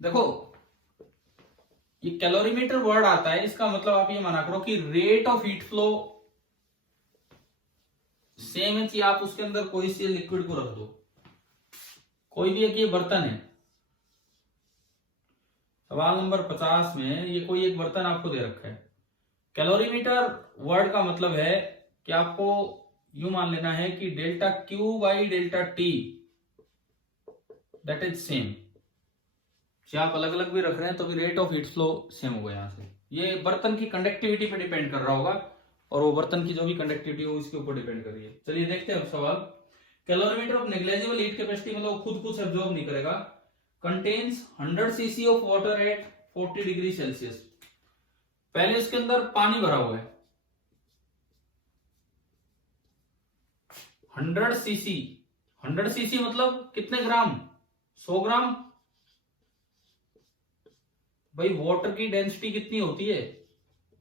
देखो ये कैलोरीमीटर वर्ड आता है, इसका मतलब आप ये माना करो कि rate of heat flow same है कि आप उसके अंदर कोई सी लिक्विड को रख दो, कोई भी एक ये बर्तन है। सवाल नंबर 50 में ये कोई एक बर्तन आपको दे रखा है। कैलोरीमीटर वर्ड का मतलब है कि आपको यूं मान लेना है कि delta Q by delta T that is same. आप अलग अलग भी रख रहे हैं तो भी rate of heat flow same होगा। यहां से ये बर्तन की कंडक्टिविटी पे डिपेंड कर रहा होगा और वो बर्तन की जो भी कंडक्टिविटी हो इसके ऊपर डिपेंड कर रही है। चलिए देखते हैं अब सवाल। Calorimeter of negligible heat capacity मतलब खुद कुछ एब्जॉर्ब नहीं करेगा। Contains 100 cc of water eight 40 degree Celsius. पहले इसके अंदर पानी भरा हुआ है 100 cc। 100 cc मतलब कितने ग्राम? 100 ग्राम। भाई वाटर की डेंसिटी कितनी होती है?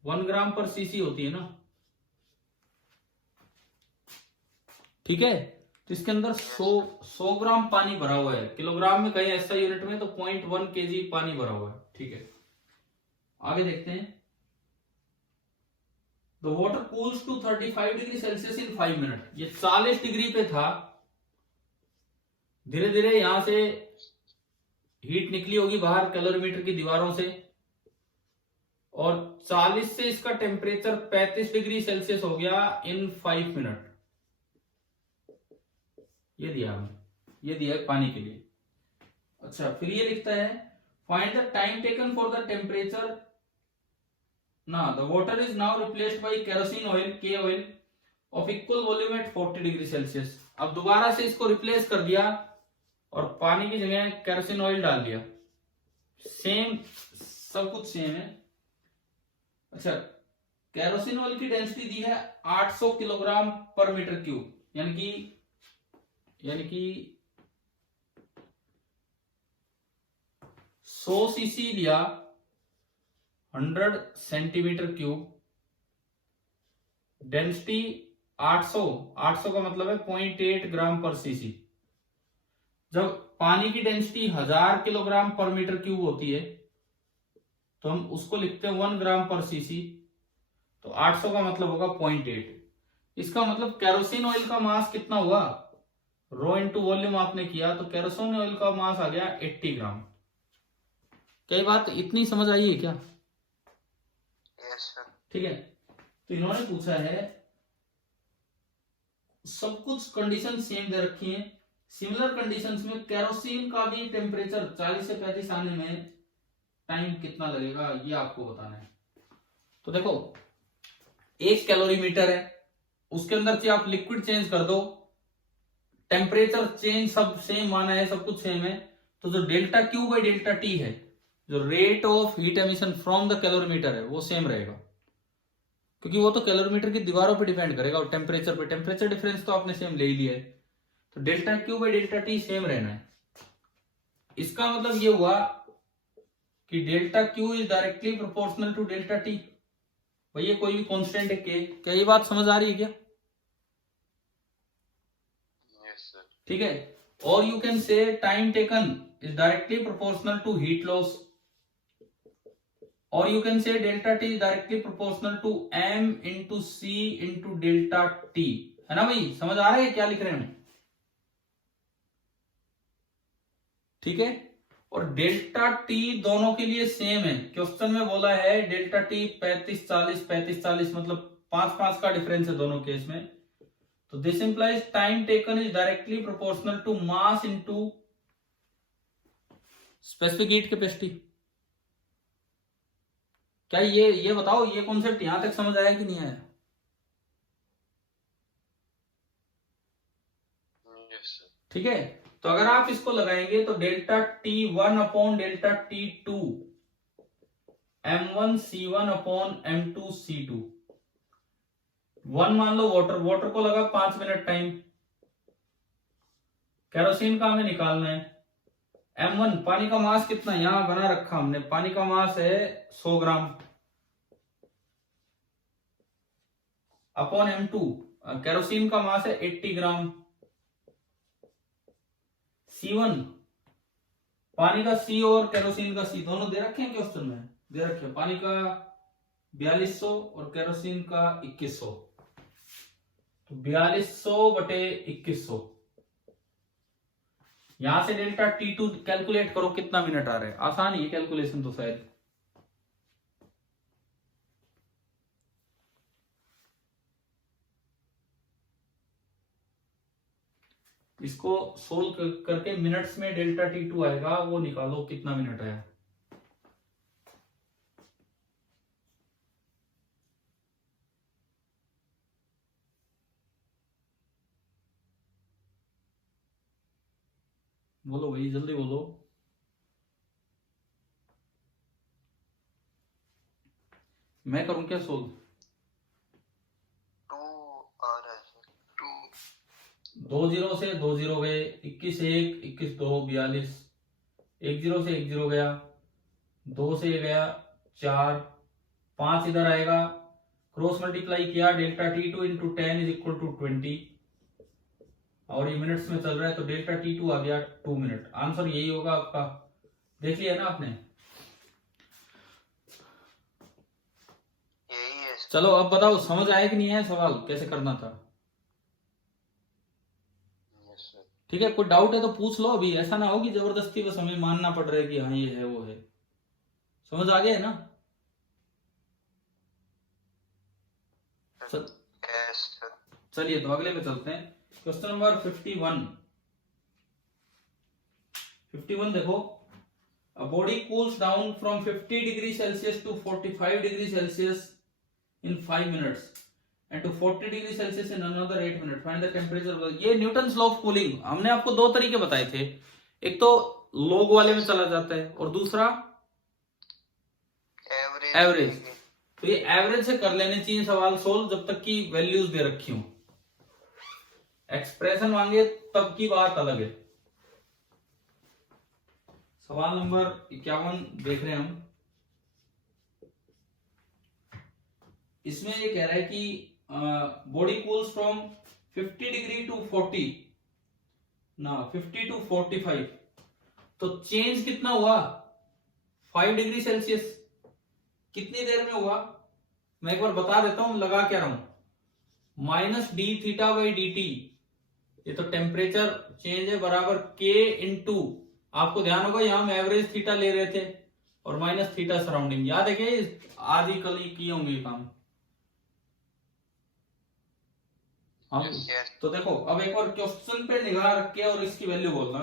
1 ग्राम पर सीसी होती है ना, ठीक है। तो इसके अंदर 100 ग्राम पानी भरा हुआ है, किलोग्राम में कहीं ऐसा यूनिट में तो 0.1 kg पानी भरा हुआ है, ठीक है। आगे देखते हैं। The water cools to 35 degree Celsius in 5 minute. ये 40 डिग्री पे था, धीरे धीरे यहां से हीट निकली होगी बाहर कैलोरीमीटर की दीवारों से, और 40 से इसका टेम्परेचर 35 डिग्री सेल्सियस हो गया इन 5 मिनट। ये दिया हमें, ये दिया है पानी के लिए। अच्छा, फिर ये लिखता है find the time taken for the temperature. ना the water is now replaced by kerosene oil, के oil of equal volume at 40 degree Celsius. अब दोबारा से इसको रिप्लेस कर दिया और पानी की जगह केरोसिन ऑयल डाल दिया। सेम, सब कुछ सेम है। अच्छा, केरोसिन ऑयल की डेंसिटी दी है 800 किलोग्राम पर मीटर क्यूब, यानी कि 100 सीसी लिया 100 सेंटीमीटर क्यूब, डेंसिटी 800 का मतलब है 0.8 ग्राम पर सीसी। जब पानी की डेंसिटी 1000 किलोग्राम पर मीटर क्यूब होती है तो हम उसको लिखते हैं 1 ग्राम पर सीसी, तो 800 का मतलब होगा 0.8। इसका मतलब केरोसिन ऑयल का मास कितना हुआ, रो इनटू वॉल्यूम आपने किया तो केरोसिन ऑयल का मास आ गया 80 ग्राम। कई बात इतनी समझ आई है क्या? Yes sir. ठीक है, तो इन्होंने पूछा है, सब कुछ कंडीशन सेम दे रखी है। सिमिलर कंडीशंस में केरोसिन का भी टेम्परेचर 40 से 35 आने में टाइम कितना लगेगा, ये आपको बताना है। तो देखो, एक कैलोरीमीटर है, उसके अंदर चाहे आप लिक्विड चेंज कर दो, टेम्परेचर चेंज सब सेम माना है, सब कुछ सेम है, तो जो delta Q by delta T है, जो rate of heat emission from the calorimeter है, वो सेम रहेगा, क्योंकि वो तो कैलोरीमीटर की दीवारों पे डिपेंड करेगा और टेम्परेचर पे। टेम्परेचर डिफरेंस तो आपने सेम ले ही लिया है, तो delta Q by delta T same रहना है। इसका मतलब ये हुआ कि delta Q is directly proportional to delta T. भैया कोई भी कांस्टेंट है के, क्या ये बात समझ आ रही है क्या? Yes sir. ठीक है, और you can say time taken is directly proportional to heat loss, और you can say delta T is directly proportional to m into C into delta T. है ना भाई, समझ आ रहा है क्या लिख रहे हैं हम? ठीक है, और डेल्टा टी दोनों के लिए सेम है। क्वेश्चन में बोला है डेल्टा टी 35-40 35-40, मतलब 5-5 का डिफरेंस है दोनों केस में। तो this implies time taken is directly proportional to mass into specific heat capacity. क्या ये बताओ, ये कॉन्सेप्ट यहां तक समझ आया कि नहीं आया? Yes sir. ठीक है, तो अगर आप इसको लगाएंगे तो delta T 1 upon delta T 2 M1 C1 upon M2 C2। 1 मान लो वाटर को लगा 5 मिनट टाइम, केरोसिन का हमें निकालना है। M1 पानी का मास कितना यहां बना रखा हमने, पानी का मास है 100 ग्राम, अपॉन M2 केरोसिन का मास है 80 ग्राम। C1 पानी का C और केरोसिन का C दोनों दे रखे हैं क्वेश्चन में, दे रखे हैं। पानी का 4200 और केरोसिन का 2100, तो 4200 बटे 2100। यहां से डेल्टा T2 कैलकुलेट करो कितना मिनट आ रहा है। आसान ही है कैलकुलेशन तो शायद। इसको सोल्व करके मिनट्स में डेल्टा T2 आएगा, वो निकालो कितना मिनट आया। बोलो भाई, जल्दी बोलो। मैं करूं क्या सोल्व? 2 आ रहा है सर। 2 0 से 2 0 गए, 21 1 21 2 42, 1 0 से 1 0 गया, 2 से गया 4 5 इधर आएगा, क्रॉस मल्टीप्लाई किया, delta T2 into 10 is equal to 20, और ये मिनट्स में चल रहा है तो डेल्टा T2 आ गया 2 मिनट। आंसर यही होगा आपका, देख लिया ना आपने। यही है। चलो अब बताओ समझ आया कि नहीं है सवाल कैसे करना था? Yes sir. ठीक है, कोई डाउट है तो पूछ लो अभी, ऐसा ना हो कि जबरदस्ती बस हमें मानना पड़ रहा है कि हाँ ये है वो है। समझ आ गया है ना? Yes sir. चलिए तो अगले पे चलते हैं। Question number 51। 51 देखो, a body cools down from 50 degree Celsius to 45 degree Celsius in 5 minutes and to 40 degree Celsius in another 8 minutes. Find the temperature. ये न्यूटन्स लॉ ऑफ कूलिंग हमने आपको दो तरीके बताए थे, एक तो लॉग वाले में चला जाता है और दूसरा एवरेज। तो ये एवरेज से कर लेने चाहिए सवाल सोल्व जब तक की वैल्यूज दे रखी हो, एक्सप्रेशन मांगे तब की बात अलग है। सवाल नंबर 51 देख रहे हैं हम। इसमें ये कह रहा है कि body cools from 50 degree to 40 ना 50 टू 45, तो चेंज कितना हुआ? 5 डिग्री सेल्सियस। कितनी देर में हुआ? मैं एक बार बता देता हूं, लगा क्या रहा हूं, minus D theta by D T, ये तो टेम्परेचर चेंज है, बराबर के इंटू, आपको ध्यान होगा यहां हम एवरेज थीटा ले रहे थे और माइनस थीटा सराउंडिंग। याद है कि आज ही कल ही किए होंगे ये काम हम। तो देखो अब एक बार क्वेश्चन पे निगाह रख के और इसकी वैल्यू बोलना,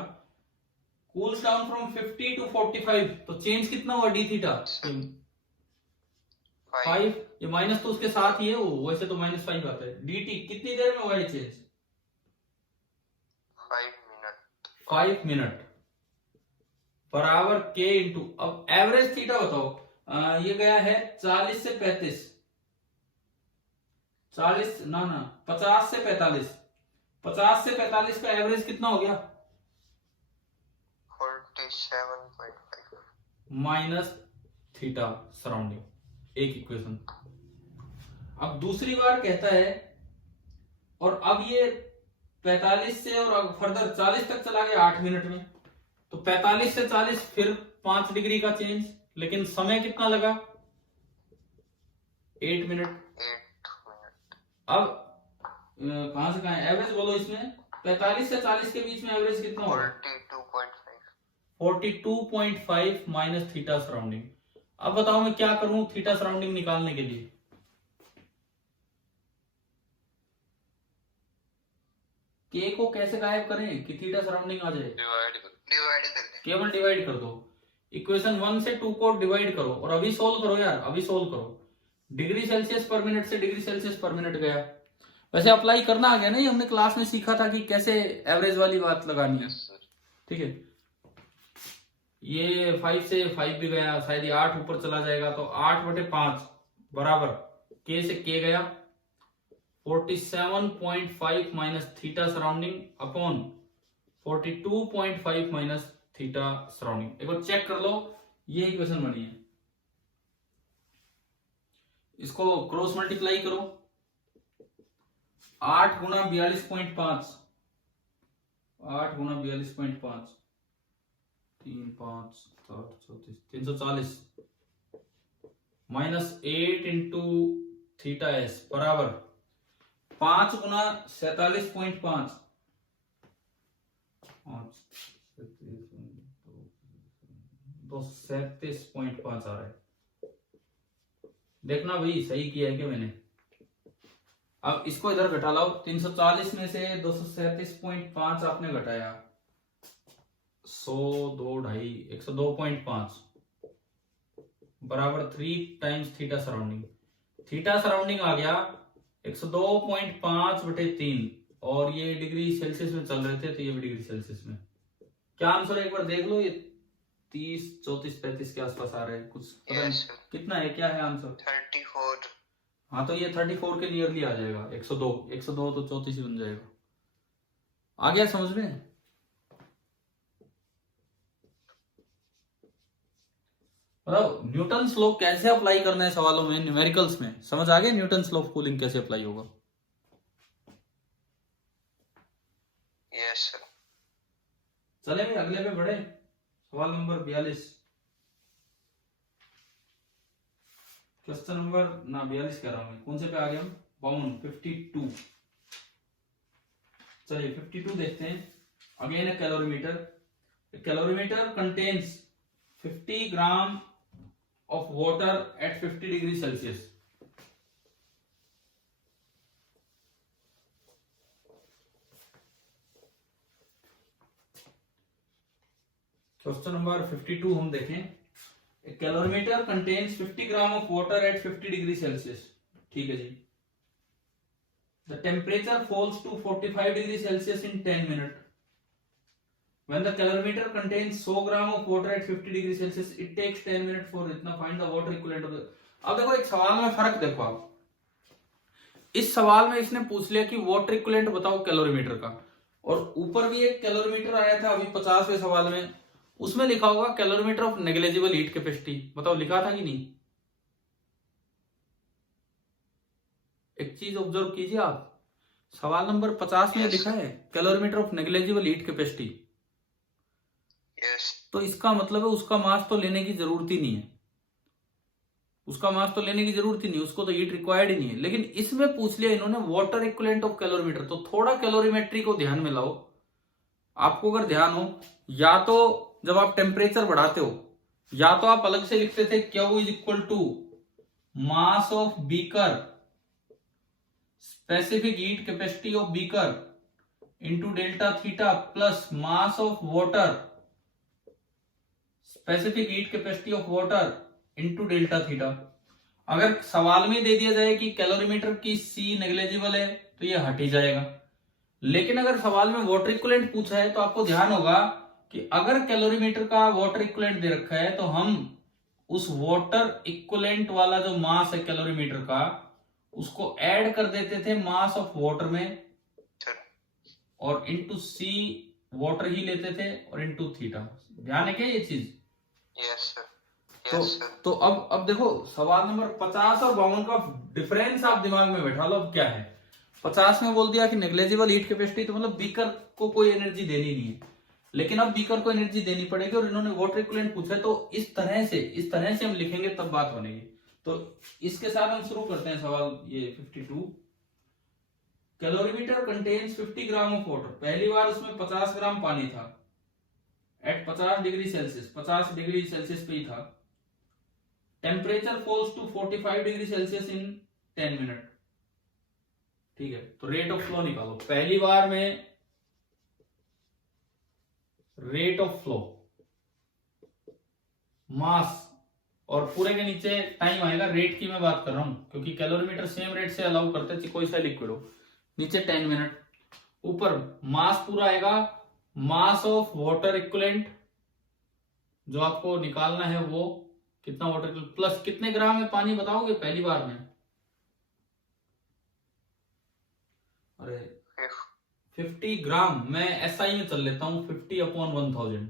कूल्स डाउन फ्रॉम 50 टू 45, तो चेंज कितना हुआ डी थीटा? 5। ये माइनस तो उसके साथ ही है, वो वैसे तो -5 आता है। डी टी कितनी देर में हुआ ये चेंज? 5 मिनट बराबर के इंटू, अब एवरेज थीटा बताओ। ये गया है 40 से 35, 40 ना 50 से 45, 50 से 45 का एवरेज कितना हो गया? 47.5 माइनस थीटा सराउंडिंग, एक इक्वेशन। अब दूसरी बार कहता है, और अब ये 45 से और फर्दर 40 तक चला गया 8 मिनट में, तो 45 से 40 फिर 5 डिग्री का चेंज, लेकिन समय कितना लगा? 8 मिनट। अब कहां से कहां एवरेज बोलो इसमें? 45 से 40 के बीच में एवरेज कितना होगा? 42.5 माइनस थीटा सराउंडिंग। अब बताओ मैं क्या करूं थीटा सराउंडिंग निकालने के लिए? के को कैसे गायब करें कि थीटा सराउंडिंग आ जाए? डिवाइड कर दे। केवल डिवाइड कर दो, इक्वेशन 1 से 2 को डिवाइड करो और अभी सोल्व करो यार, अभी सोल्व करो। डिग्री सेल्सियस पर मिनट से डिग्री सेल्सियस पर मिनट गया। वैसे अप्लाई करना आ गया नहीं, हमने क्लास में सीखा था कि कैसे एवरेज वाली बात लगानी है। ठीक है, ये 5 से 5 भी गया, शायद ये 8 ऊपर चला जाएगा, तो 8/5 बराबर के से के गया 47.5 minus theta surrounding upon 42.5 minus theta surrounding. एक बार चेक कर लो, ये इक्वेशन बनी है, इसको क्रॉस मल्टीप्लाई करो। 8 गुना 42.5, 8 गुना 42.5, 3 5 7 34 340 माइनस 8 इंटू थीटा एस बराबर 5 गुना 47.5, 237.5 आ रहा है। देखना भाई सही किया है क्या मैंने? अब इसको इधर घटा लाओ, 340 में से 237.5 आपने घटाया, 100 2 2.5 102.5 बराबर 3 times theta surrounding. Theta surrounding आ गया 102.5/3, और ये डिग्री सेल्सियस में चल रहे थे तो ये भी डिग्री सेल्सियस में। क्या आंसर एक बार देख लो, ये 30 34 35 के आसपास आ रहा है कुछ, पता नहीं कितना है, क्या है आंसर? 34। हाँ तो ये 34 के नियरली आ जाएगा। 102 तो 34 ही बन जाएगा। आ गया समझ में? मतलब न्यूटन लॉ कैसे अप्लाई करना है सवालों में, न्यूमेरिकल्स में समझ आ गया न्यूटन लॉ ऑफ कूलिंग कैसे अप्लाई होगा। Yes sir. चले भाई अगले पे बढ़े, सवाल नंबर 42, क्वेश्चन नंबर 42 कह रहा हूं मैं, कौन से पे आ गए हम, 52। चलिए 52 देखते हैं। Again A calorimeter, calorimeter contains 50 gram of water at 50 degrees Celsius. Question number 52 हम देखें। A calorimeter contains 50 gram of water at 50 degrees Celsius. ठीक है जी। The temperature falls to 45 degrees Celsius in 10 minutes. When the calorimeter contains 100 gram of water at 50 degrees Celsius, it takes 10 minutes for इतना find the water equivalent of the। अब देखो एक सवाल में फर्क देखो आप, इस सवाल में इसने पूछ लिया कि वाटर इक्विवेलेंट बताओ कैलोरीमीटर का, और ऊपर भी एक कैलोरीमीटर आया था अभी 50वें सवाल में, उसमें लिखा होगा calorimeter of negligible heat capacity. बताओ लिखा था कि नहीं? एक चीज ऑब्जर्व कीजिए आप, सवाल नंबर 50 में लिखा है calorimeter of negligible heat capacity. Yes. तो इसका मतलब है उसका मास तो लेने की जरूरत ही नहीं है, उसका मास तो लेने की जरूरत ही नहीं, उसको तो हीट रिक्वायर्ड ही नहीं है। लेकिन इसमें पूछ लिया इन्होंने वाटर इक्विवेलेंट ऑफ कैलोरीमीटर, तो थोड़ा कैलोरीमेट्री को ध्यान में लाओ। आपको अगर ध्यान हो, या तो जब आप टेम्परेचर बढ़ाते हो, या तो आप अलग से लिखते थे Q is equal to mass of beaker, specific heat capacity of beaker into delta theta plus mass of water, specific heat capacity of water into delta theta. अगर सवाल में दे दिया जाए कि कैलोरीमीटर की सी नेग्लिजिबल है तो ये हट ही जाएगा। लेकिन अगर सवाल में वाटर इक्विवेलेंट पूछा है तो आपको ध्यान होगा कि अगर कैलोरीमीटर का वाटर इक्विवेलेंट दे रखा है तो हम उस वाटर इक्विवेलेंट वाला जो मास है कैलोरीमीटर का, उसको ऐड कर देते थे मास ऑफ वाटर में, और इंटू सी वाटर ही लेते थे और इंटू थीटा। ध्यान है क्या ये चीज? Yes sir. तो अब देखो सवाल नंबर 50 और 52 का डिफरेंस आप दिमाग में बैठा लो। अब क्या है, 50 में बोल दिया कि नेग्लिजिबल हीट कैपेसिटी, तो मतलब बीकर को कोई एनर्जी देनी नहीं है, लेकिन अब बीकर को एनर्जी देनी पड़ेगी, और इन्होंने वाटर इक्विवेलेंट पूछा है, तो इस तरह से हम लिखेंगे तब बात बनेगी। तो इसके साथ हम शुरू करते हैं सवाल ये 52। Calorimeter contains 50 gram of water, पहली बार उसमें 50 ग्राम पानी था at 50 degree Celsius, 50 degree Celsius पे ही था। Temperature falls to 45 degree Celsius in 10 minute. ठीक है, तो रेट ऑफ फ्लो निकालो। पहली बार में रेट ऑफ फ्लो, मास, और पूरे के नीचे टाइम आएगा। रेट की मैं बात कर रहा हूं क्योंकि कैलोरीमीटर सेम रेट से अलाउ करते हैं कोई सा लिक्विड हो। नीचे 10 मिनट, ऊपर मास पूरा आएगा, मास ऑफ वाटर इक्विवेलेंट जो आपको निकालना है वो कितना वाटर प्लस कितने ग्राम में पानी बताओगे पहली बार में? अरे 50 ग्राम, मैं एसआई में चल लेता हूं, 50/1000।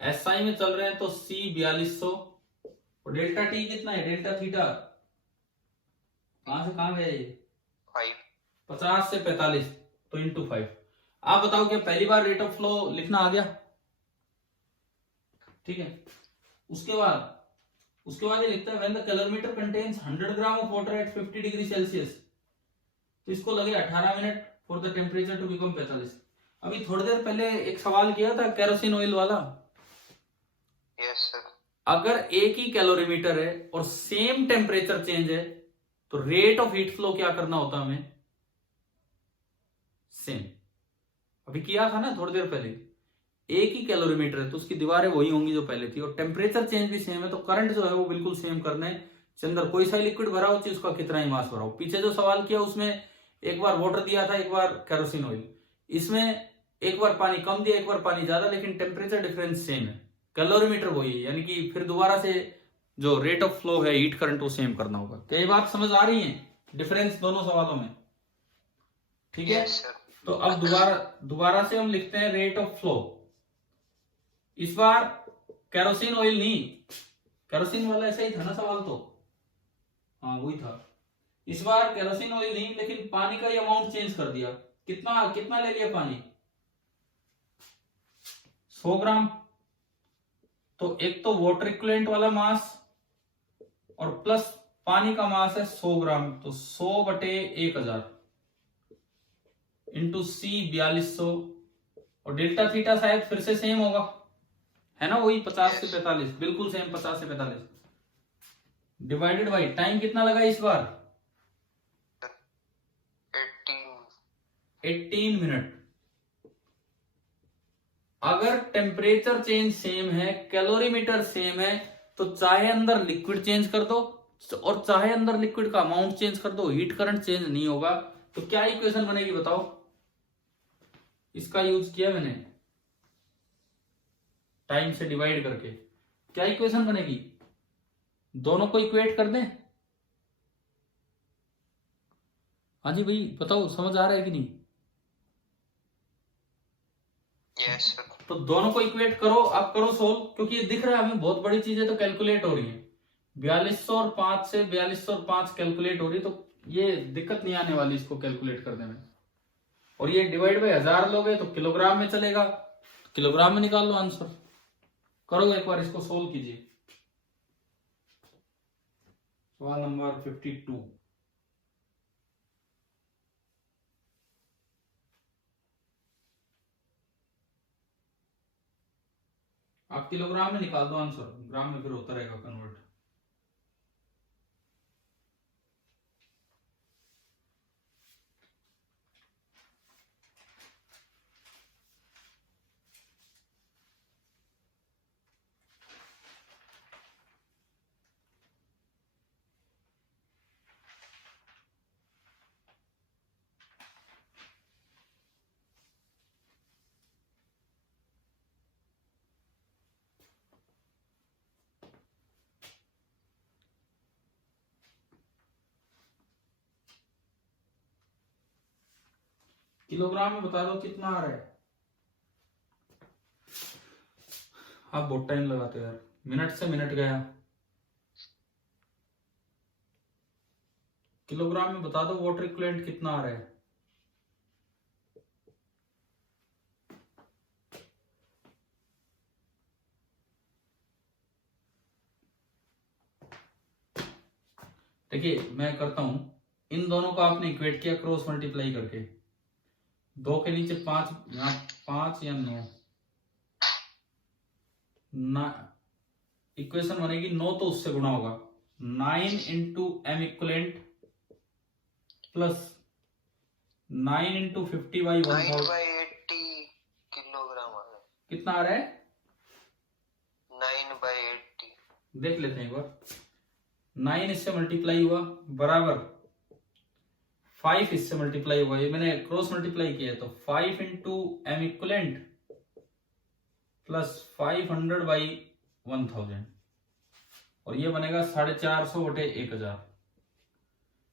एसआई में चल रहे हैं तो सी 4200, और डेल्टा टी कितना है, डेल्टा थीटा कहां से कहां गया ये 50 से 45, तो इंटू 5। आप बताओ क्या पहली बार रेट ऑफ फ्लो लिखना आ गया? ठीक है, उसके बाद ये लिखता है when the calorimeter contains 100 gram of water at 50 degree Celsius, तो इसको लगे 18 minute for the temperature to become 45। अभी थोड़ी देर पहले एक सवाल किया था केरोसिन ऑयल वाला। Yes sir. अगर एक ही कैलोरीमीटर है और सेम टेम्परेचर चेंज है तो रेट ऑफ हीट फ्लो क्या करना होता हमें? सेम। अभी किया था ना थोड़ी देर पहले, एक ही कैलोरीमीटर है तो उसकी दीवारें वही होंगी जो पहले थी, और टेम्परेचर चेंज भी सेम है, तो करंट जो है वो बिल्कुल सेम करना है। अंदर कोई सा लिक्विड भरा हो, उसका कितना ही मास भरा हो। पीछे जो सवाल किया उसमें एक बार वाटर दिया था, एक बार केरोसिन ऑयल, इसमें एक बार पानी कम दिया, एक बार पानी ज्यादा, लेकिन टेम्परेचर डिफरेंस सेम है, कैलोरीमीटर वही है, यानी कि फिर दोबारा से जो रेट ऑफ फ्लो है हीट करंट वो सेम करना होगा। क्या ये बात समझ आ रही है? डिफरेंस दोनों सवालों में, ठीक है। तो अब दोबारा से हम लिखते हैं रेट ऑफ फ्लो। इस बार केरोसिन ऑयल नहीं, केरोसिन वाला ऐसा ही था ना सवाल तो, हाँ वही था। इस बार केरोसिन ऑयल नहीं, लेकिन पानी का ही अमाउंट चेंज कर दिया। कितना कितना ले लिया पानी, 100 ग्राम। तो एक तो वाटर इक्विवेलेंट वाला मास और प्लस पानी का मास है 100 ग्राम, तो 100/1000 इंटू सी 4200, और डेल्टा थीटा शायद फिर से सेम होगा, है ना, वही 50 से 45, बिल्कुल सेम 50 से 45, डिवाइडेड बाई टाइम कितना लगा इस बार, 18 मिनट। अगर टेम्परेचर चेंज सेम है, कैलोरीमीटर सेम है, तो चाहे अंदर लिक्विड चेंज कर दो और चाहे अंदर लिक्विड का अमाउंट चेंज कर दो, हीट करंट चेंज नहीं होगा। तो क्या इक्वेशन बनेगी बताओ, इसका यूज किया मैंने टाइम से डिवाइड करके, क्या इक्वेशन बनेगी, दोनों को इक्वेट कर दें। हाँ जी भाई बताओ, समझ आ रहा है कि नहीं। Yes sir. तो दोनों को इक्वेट करो, आप करो सोल्व, क्योंकि ये दिख रहा है हमें बहुत बड़ी चीजें तो कैलकुलेट हो रही है। 4200 और 5 से 4200 और 5 कैलकुलेट हो रही, तो ये दिक्कत नहीं आने वाली इसको कैलकुलेट करने में। और ये डिवाइड बाय 1000 लोगे तो किलोग्राम में चलेगा, किलोग्राम में निकाल लो आंसर। करो एक बार इसको सोल्व कीजिए। सवाल नंबर 52। आप किलोग्राम में निकाल दो आंसर, ग्राम में फिर होता रहेगा कन्वर्ट। किलोग्राम में बता दो कितना आ रहा है। आप बहुत टाइम लगाते हो यार, मिनट से मिनट गया। किलोग्राम में बता दो वाटर इक्विवेलेंट कितना आ रहा है। देखिए मैं करता हूं, इन दोनों को आपने इक्वेट किया क्रॉस मल्टीप्लाई करके, 2 के नीचे 5, यहाँ 5 या 9 ना, इक्वेशन बनेगी 9 तो उससे गुणा होगा, 9 into m equivalent plus 9 into 50/1000 kilogram आ रहा है। कितना आ रहा है, 9/80। देख लेते हैं एक बार। 9 इससे मल्टीप्लाई हुआ बराबर 5 इससे मल्टीप्लाई हुआ, ये मैंने क्रॉस मल्टीप्लाई किया है, तो 5 इंटू एम इक्वलेंट प्लस 500/1000, और ये बनेगा 450/1000।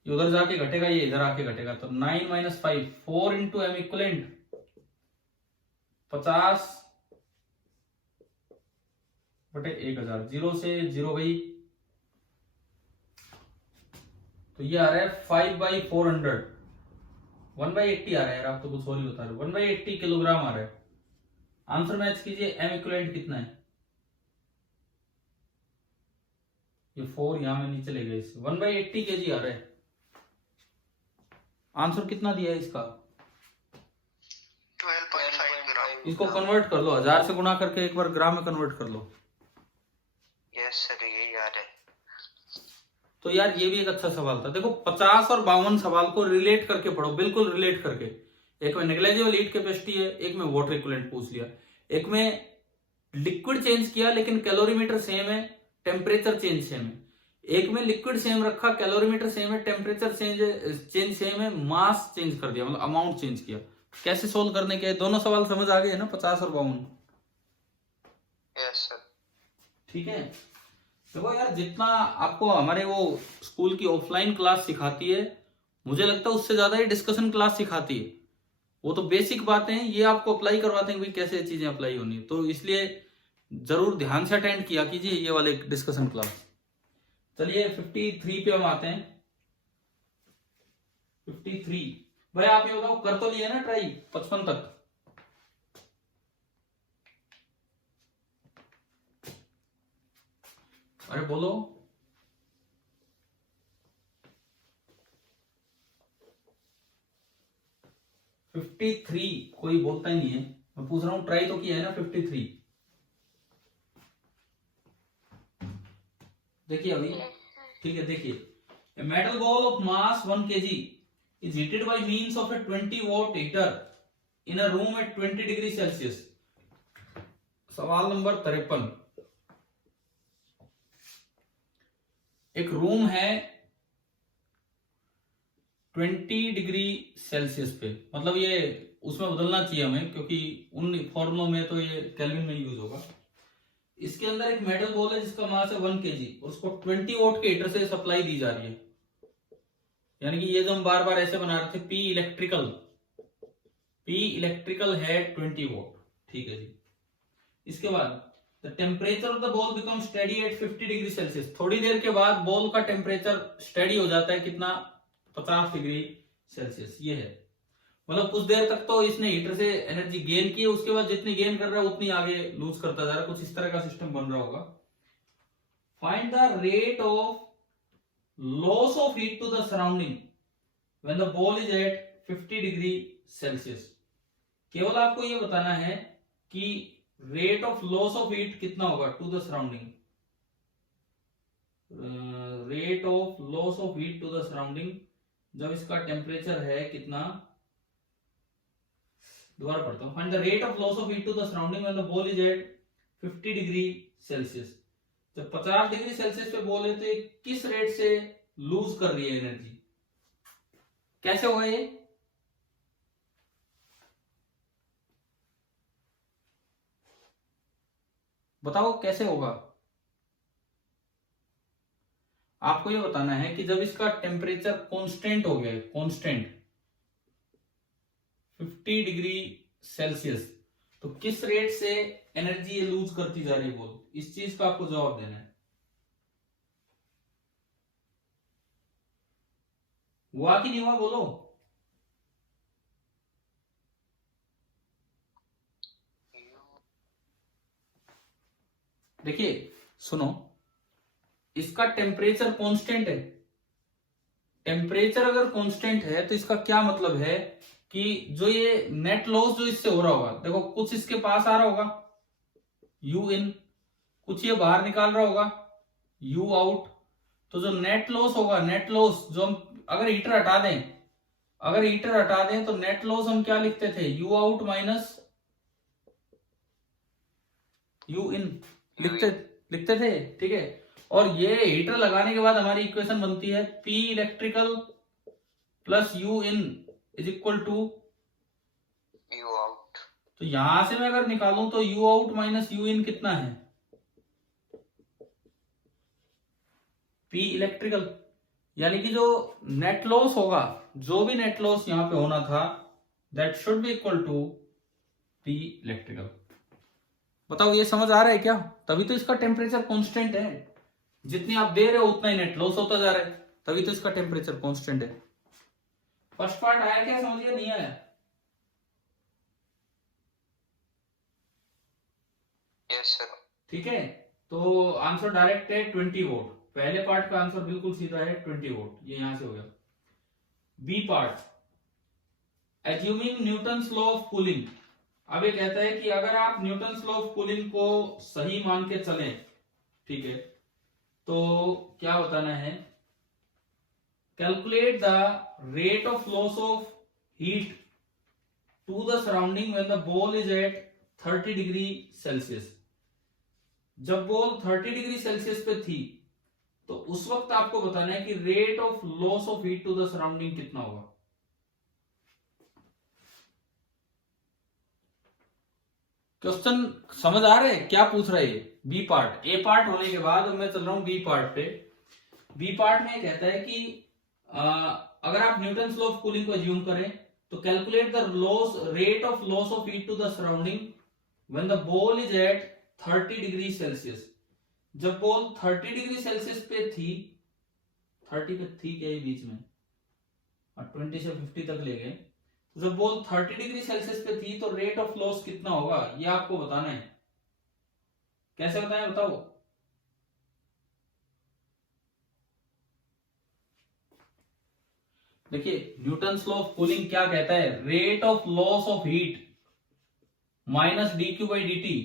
ये उधर जाके घटेगा, ये इधर आके घटेगा, तो 9 - 5 4 इंटू एम इक्वलेंट 50/1000, 0 से 0 गई, तो ये आ रहा है 5/400, 1/80 आ रहा है यार, आप तो कुछ और ही बता रहे हो, 1/80 किलोग्राम आ रहा है। आंसर मैच कीजिए, एम इक्विवेलेंट कितना है, ये 4 यहां में नीचे ले गए, 1/80 kg आ रहा है। आंसर कितना दिया है इसका, 12.5 ग्राम। इसको कन्वर्ट कर लो, 1000 से गुणा करके एक बार ग्राम में कन्वर्ट कर लो। यस सर, यही आ रहा है। तो यार ये भी एक अच्छा सवाल था। देखो 50 और 52 सवाल को रिलेट करके पढ़ो, बिल्कुल रिलेट करके। एक में नेग्लिजिबल हीट कैपेसिटी है, एक में वाटर इक्विवेलेंट पूछ लिया, एक में लिक्विड चेंज किया लेकिन कैलोरीमीटर सेम है, टेम्परेचर चेंज सेम है, एक में लिक्विड सेम रखा, कैलोरीमीटर सेम है, टेम्परेचर चेंज सेम है, मास चेंज कर दिया, मतलब अमाउंट चेंज किया। कैसे सोल्व करने के, दोनों सवाल समझ आ गए ना, 50 और 52। Yes sir. ठीक है, देखो यार जितना आपको हमारे वो स्कूल की ऑफलाइन क्लास सिखाती है, मुझे लगता है उससे ज्यादा ही डिस्कशन क्लास सिखाती है। वो तो बेसिक बातें हैं, ये आपको अप्लाई करवाते हैं भाई कैसे चीजें अप्लाई होनी है। तो इसलिए जरूर ध्यान से अटेंड किया कीजिए ये वाले डिस्कशन क्लास। चलिए 53 पे हम आते हैं। 53 भाई आप ये बताओ कर तो लिया ना ट्राई 55 तक? अरे बोलो। 53 कोई बोलता ही नहीं है। मैं पूछ रहा हूं ट्राई तो किया है ना 53? देखिए अभी, ठीक है देखिए, a metal ball of mass 1 kg is heated by means of a 20-watt heater in a room at 20 degree Celsius. सवाल नंबर 53। एक रूम है 20 डिग्री सेल्सियस पे, मतलब ये उसमें बदलना चाहिए हमें क्योंकि उन फॉर्मुलों में तो ये केल्विन में यूज होगा। इसके अंदर एक मेटल बॉल है जिसका मास है 1 kg और उसको 20 वोल्ट के हीटर से सप्लाई दी जा रही है। यानी कि ये जो हम बार बार ऐसे बना रहे थे पी इलेक्ट्रिकल है 20 वोल्ट, ठीक है जी। इसके बाद the temperature of the ball become steady at 50 degree Celsius. थोड़ी देर के बाद बॉल का टेम्परेचर स्टेडी हो जाता है कितना? 50 डिग्री सेल्सियस। ये है मतलब कुछ देर तक तो इसने हीटर से एनर्जी गेन की, उसके बाद जितनी गेन कर रहा है उतनी आगे लूज करता जा रहा है। कुछ इस तरह का सिस्टम बन रहा होगा। Find the rate of loss of heat to the surrounding when the ball is at 50 degree Celsius. केवल आपको ये बताना है कि rate of loss of heat कितना होगा to the surrounding. Rate of loss of heat to the surrounding जब इसका टेम्परेचर है कितना, दोबारा पढ़ता हूं। Find the rate of loss of heat to the surrounding when the ball is at 50 degree Celsius. जब 50 डिग्री सेल्सियस पे बॉल है तो ये किस रेट से लूज कर रही है एनर्जी? कैसे होगा ये? बताओ कैसे होगा? आपको ये बताना है कि जब इसका टेम्परेचर कांस्टेंट हो गया, कांस्टेंट 50 डिग्री सेल्सियस, तो किस रेट से एनर्जी ये लूज करती जा रही है बॉल? इस चीज का आपको जवाब देना है। हुआ कि नहीं हुआ बोलो। देखिए सुनो, इसका टेम्परेचर कांस्टेंट है। टेम्परेचर अगर कांस्टेंट है तो इसका क्या मतलब है कि जो ये नेट लॉस जो इससे हो रहा होगा, देखो कुछ इसके पास आ रहा होगा यू इन, कुछ ये बाहर निकाल रहा होगा यू आउट। तो जो नेट लॉस होगा, नेट लॉस जो हम अगर हीटर हटा दें तो नेट लॉस हम क्या लिखते थे? You out minus you in लिखते थे, ठीक है। और ये हीटर लगाने के बाद हमारी इक्वेशन बनती है P electrical plus U in is equal to U out. तो यहां से मैं अगर निकालूं तो U out minus you in कितना है? P electrical. यानी कि जो नेट लॉस होगा, जो भी नेट लॉस यहां पे होना था, that should be equal to P electrical. बताओ ये समझ आ रहा है क्या? तभी तो इसका टेम्परेचर कांस्टेंट है। जितनी आप दे रहे हो उतना ही नेट लॉस होता जा रहा है, तभी तो इसका टेम्परेचर कांस्टेंट है। फर्स्ट पार्ट आया क्या? समझ गया? नहीं आया? Yes sir. ठीक है, तो आंसर डायरेक्ट है 20 वोल्ट। पहले पार्ट का आंसर बिल्कुल सीधा है 20 वोल्ट, ये यहां से हो गया। B part, assuming Newton's law of cooling. अब ये कहता है कि अगर आप न्यूटन्स लॉ ऑफ कूलिंग को सही मान के चलें, ठीक है, तो क्या बताना है? Calculate the rate of loss of heat to the surrounding when the ball is at 30 degree Celsius. जब बॉल 30 डिग्री सेल्सियस पे थी तो उस वक्त आपको बताना है कि rate of loss of heat to the surrounding कितना होगा। क्वेश्चन समझ आ रहे हैं क्या पूछ रहा है? बी पार्ट, ए पार्ट होने के बाद मैं चल रहा हूं बी पार्ट पे। बी पार्ट में कहता है कि अगर आप न्यूटन्स लॉ ऑफ कूलिंग को अज्यूम करें तो calculate the rate of loss of heat to the surrounding when the ball is at 30 degree Celsius, जब बॉल 30 डिग्री सेल्सियस पे थी, 30 पे थी क्या ये बीच में, और 20 से 50 तक ले गए, तो जब बॉल 30 डिग्री सेल्सियस पे थी तो रेट ऑफ लॉस कितना होगा ये आपको बताना है। कैसे बताएं बताओ। देखिए न्यूटन्स लॉ ऑफ कूलिंग क्या कहता है, rate of loss of heat minus d Q by D T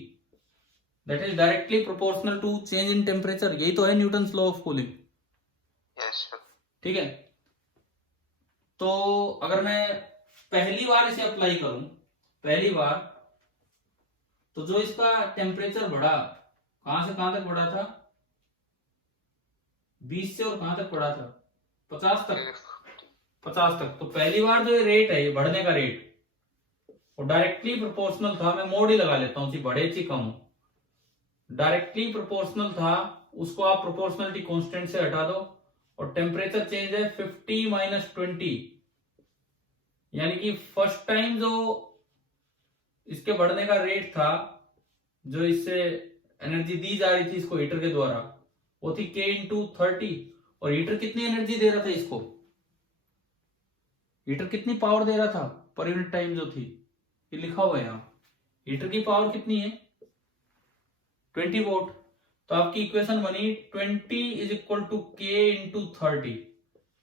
that is directly proportional to change in temperature. यही तो है Newton's law of cooling. Yes sir. ठीक है, तो अगर मैं पहली बार इसे अप्लाई करूं, पहली बार, तो जो इसका टेम्परेचर बढ़ा, कहां से कहां तक बढ़ा था, 20 से और कहां तक बढ़ा था, 50 तक, 50 तक। तो पहली बार जो ये रेट है, ये बढ़ने का रेट, वो डायरेक्टली प्रोपोर्शनल था, मैं मोड ही लगा लेता हूं, बढ़े ची कम हो, डायरेक्टली प्रोपोर्शनल था, उसको आप प्रोपोर्शनलिटी कांस्टेंट से हटा दो, और टेम्परेचर चेंज है 50 माइनस 20, यानी कि फर्स्ट टाइम जो इसके बढ़ने का रेट था, जो इससे एनर्जी दी जा रही थी इसको हीटर के द्वारा, वो थी K इंटू 30, और हीटर कितनी एनर्जी दे रहा था इसको, हीटर कितनी पावर दे रहा था पर यूनिट टाइम जो थी, ये लिखा हुआ है यहां, हीटर की पावर कितनी है 20 वोट। तो आपकी इक्वेशन बनी 20 is equal to K into 30।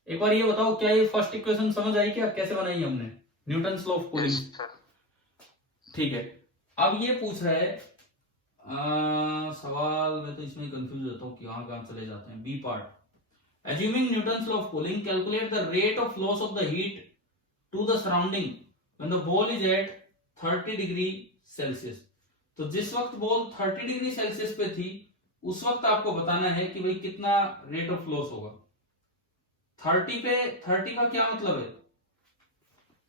एक बार ये बताओ, क्या ये फर्स्ट इक्वेशन समझ आई क्या, कैसे बनाई हमने, न्यूटन्स लॉ ऑफ कूलिंग। ठीक है, अब ये पूछ रहा है सवाल में तो इसमें कंफ्यूज होता हूँ कि कहां चले जाते हैं। B part, assuming Newton's law of cooling, calculate the rate of loss of the heat to the surrounding when the ball is at 30 degree Celsius. तो जिस वक्त बॉल 30 डिग्री सेल्सियस पे थी, उस वक्त आपको बताना है कि भाई कितना रेट ऑफ लॉस होगा। 30 पे, 30 का क्या मतलब है,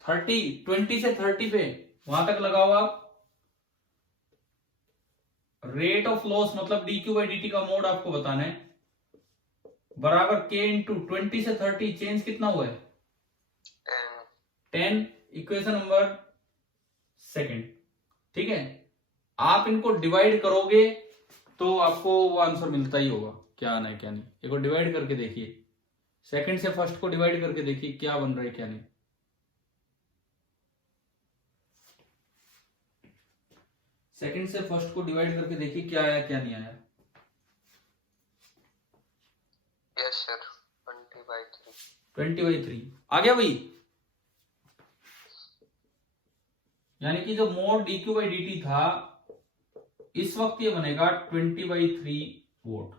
30, 20 से 30 पे वहां तक लगाओ आप, रेट ऑफ लॉस मतलब D Q by D T का मोड आपको बताना है, बराबर K इंटू 20 से 30, चेंज कितना हुआ है 10, इक्वेशन नंबर सेकंड। ठीक है, आप इनको डिवाइड करोगे तो आपको वो आंसर मिलता ही होगा, क्या आना है क्या नहीं। एक बार डिवाइड करके देखिए, सेकंड से फर्स्ट को डिवाइड करके देखिए क्या बन रहा है क्या नहीं। सेकंड से फर्स्ट को डिवाइड करके देखिए क्या आया क्या नहीं आया। Yes sir, 20/3। 20/3 आ गया भाई, यानी कि जो mode D Q by D T था, इस वक्त ये बनेगा 20/3 वोट।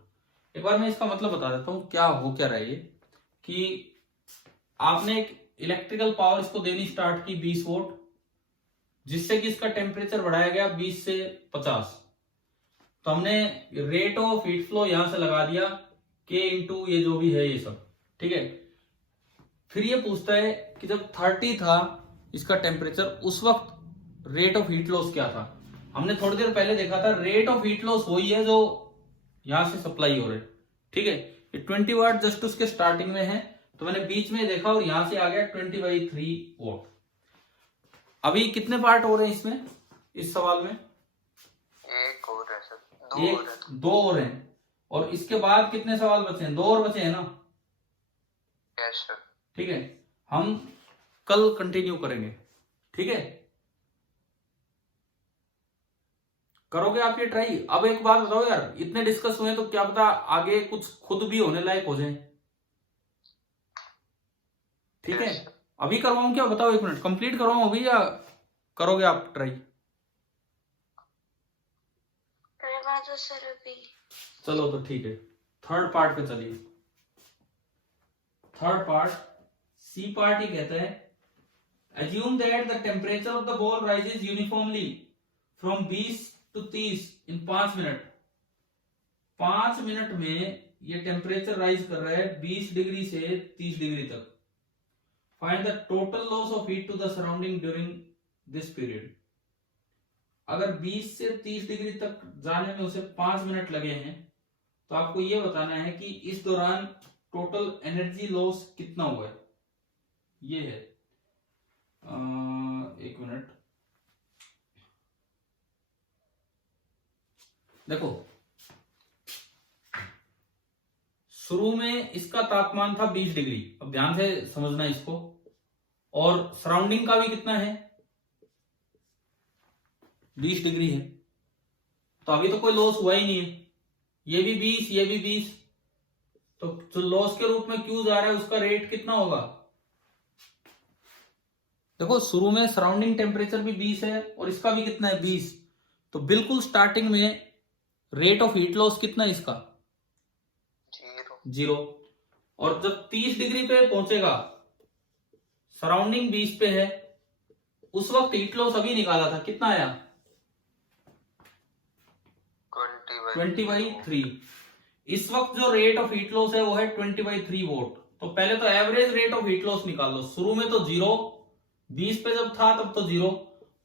एक बार मैं इसका मतलब बता देता हूं क्या हो क्या रहा है ये, कि आपने एक इलेक्ट्रिकल पावर इसको देनी स्टार्ट की 20 वोट, जिससे कि इसका टेम्परेचर बढ़ाया गया 20 से 50। तो हमने रेट ऑफ हीट फ्लो यहां से लगा दिया K इंटू ये जो भी है ये सब। ठीक है, फिर ये पूछता है कि जब 30 था इसका टेम्परेचर, उस वक्त रेट ऑफ हीट लॉस क्या था। हमने थोड़ी देर पहले देखा था रेट ऑफ हीट लॉस वही है जो यहां से सप्लाई हो रहे। ठीक है, ये 20 वाट जस्ट उसके स्टार्टिंग में है, तो मैंने बीच में देखा और यहां से आ गया 20/3 वोट। अभी कितने पार्ट हो रहे हैं इसमें, इस सवाल में? एक और है सर, दो और हैं, और इसके बाद कितने सवाल बचे हैं, 2 और बचे हैं ना। Yes sir. ठीक है, हम कल कंटिन्यू करेंगे। ठीक है, करोगे आप ये ट्राई। अब एक बात बताओ यार, इतने डिस्कस हुए तो क्या पता आगे कुछ खुद भी होने लायक हो जाए। ठीक है, अभी करवाऊं क्या, बताओ, 1 मिनट कंप्लीट करवाऊं अभी या करोगे आप ट्राई? करवा दो सर अभी। चलो तो ठीक है, थर्ड पार्ट पे चलिए। थर्ड पार्ट, सी पार्ट ही कहता है, assume that the temperature of the ball rises uniformly from 20 to 30 in 5 minute. 5 minute में ये टेम्परेचर राइज कर रहा है 20 डिग्री से 30 डिग्री तक। Find the total loss of heat to the surrounding during this period. अगर 20 से 30 डिग्री तक जाने में उसे 5 मिनट लगे हैं, तो आपको यह बताना है कि इस दौरान टोटल एनर्जी लॉस कितना हुआ है। ये है 1 मिनट, देखो शुरू में इसका तापमान था 20 डिग्री, अब ध्यान से समझना इसको, और सराउंडिंग का भी कितना है 20 डिग्री है, तो अभी तो कोई लॉस हुआ ही नहीं है, ये भी 20 ये भी 20, तो जो लॉस के रूप में क्यू जा रहा है उसका रेट कितना होगा। देखो शुरू में सराउंडिंग टेम्परेचर भी 20 है और इसका भी कितना है 20, तो बिल्कुल स्टार्टिंग में रेट ऑफ हीट लॉस कितना है इसका 0, और जब 30 डिग्री पे पहुंचेगा, सराउंडिंग 20 पे है, उस वक्त हीट लॉस अभी निकाला था कितना आया 20/3। इस वक्त जो रेट ऑफ हीट लॉस है वो है 20/3 वोल्ट। तो पहले तो average rate of heat loss निकाल लो, शुरू में तो 0, 20 पे जब था तब तो 0,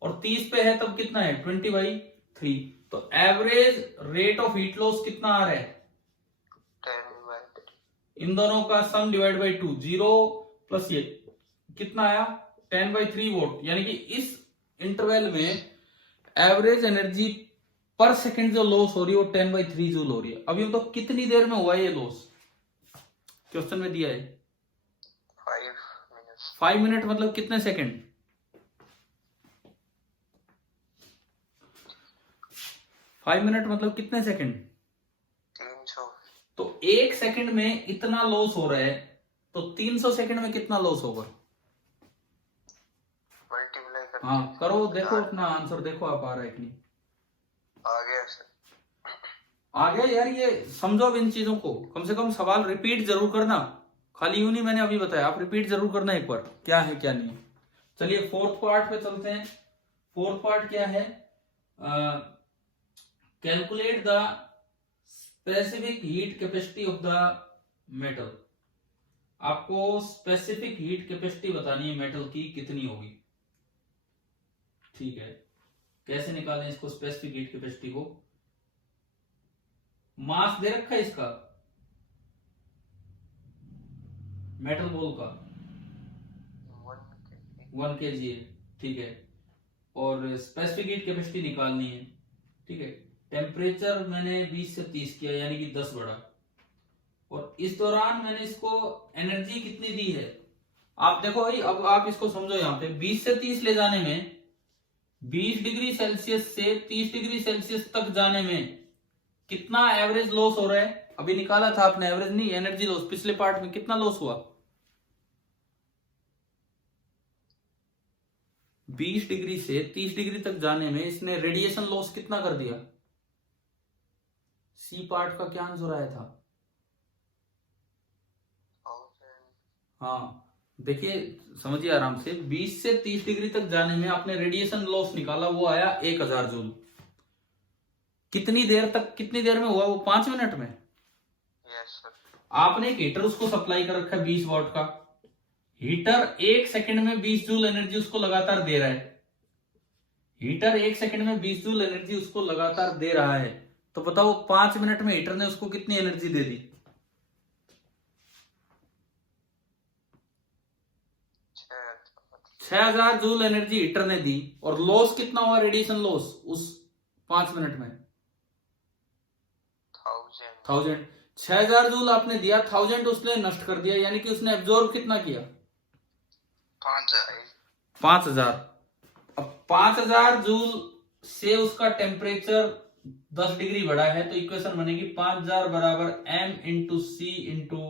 और 30 पे है तब कितना है 20/3, तो average rate of heat loss कितना आ रहा है 10/3। इन दोनों का सम डिवाइड बाई 2, 0 प्लस ये कितना आया 10/3 वोल्ट, यानी कि इस इंटरवल में एवरेज एनर्जी पर सेकंड जो लॉस हो रही है वो 10/3 जूल हो रही है। अभी तो कितनी देर में हुआ ये लॉस, क्वेश्चन में दिया है 5 मिनट, मतलब कितने सेकंड 5 मिनट मतलब कितने सेकंड 300। तो 1 सेकंड में इतना लॉस हो रहा है, तो 300 सेकंड में कितना लॉस होगा। मल्टीप्लाई कर, हाँ करो, देखो अपना आंसर देखो आप आ रहा है कि नहीं। आ गया सर। आ गया यार, ये समझो अब इन चीजों को, कम से कम सवाल रिपीट जरूर करना, खाली यूं नहीं मैंने अभी बताया, आप रिपीट जरूर करना एक बार क्या है क्या नहीं। चलिए फोर्थ पार्ट पे चलते हैं। फोर्थ पार्ट क्या है, calculate the specific heat capacity of the metal. आपको स्पेसिफिक हीट कैपेसिटी बतानी है मेटल की कितनी होगी, ठीक है। कैसे निकालें इसको स्पेसिफिक हीट कैपेसिटी को, मास दे रखा है इसका मेटल बॉल का 1 kg है, ठीक है, और स्पेसिफिक हीट कैपेसिटी निकालनी है, ठीक है। टेम्परेचर मैंने 20 से 30 किया यानी कि 10 बढ़ा, और इस दौरान मैंने इसको एनर्जी कितनी दी है, आप देखो भाई, अब आप इसको समझो, यहाँ पे 20 से 30 ले जाने में, 20 डिग्री सेल्सियस से 30 डिग्री सेल्सियस तक जाने में कितना एवरेज लॉस हो रहा है, अभी निकाला था आपने, एवरेज नहीं एनर्जी लॉस, पिछले पार्ट में कितना लॉस हुआ 20 डिग्री से 30 डिग्री तक जाने में इसने रेडिएशन लॉस कितना कर दिया। सी पार्ट का क्या आंसर आया था, हाँ देखिए समझिए आराम से, 20 से 30 डिग्री तक जाने में आपने रेडिएशन लॉस निकाला, वो आया 1000 जूल। कितनी देर तक, कितनी देर में हुआ वो 5 मिनट में। Yes sir. आपने एक हीटर उसको सप्लाई कर रखा है 20 वॉट का, हीटर 1 सेकंड में 20 जूल एनर्जी उसको लगातार दे रहा है, हीटर 1 सेकंड में 20 जूल एनर्जी उसको लगातार दे रहा है, तो बताओ 5 मिनट में हीटर ने उसको कितनी एनर्जी दे दी। 6000 जूल एनर्जी हीटर ने दी, और लॉस कितना हुआ रेडिएशन लॉस उस 5 मिनट में 1000। 6000 जूल आपने दिया, 1000 उसने नष्ट कर दिया, यानी कि उसने एब्जॉर्ब कितना किया 5000। अब 5000 जूल से उसका टेम्परेचर 10 डिग्री बढ़ा है, तो इक्वेशन बनेगी 5000 बराबर m इंटू सी इंटू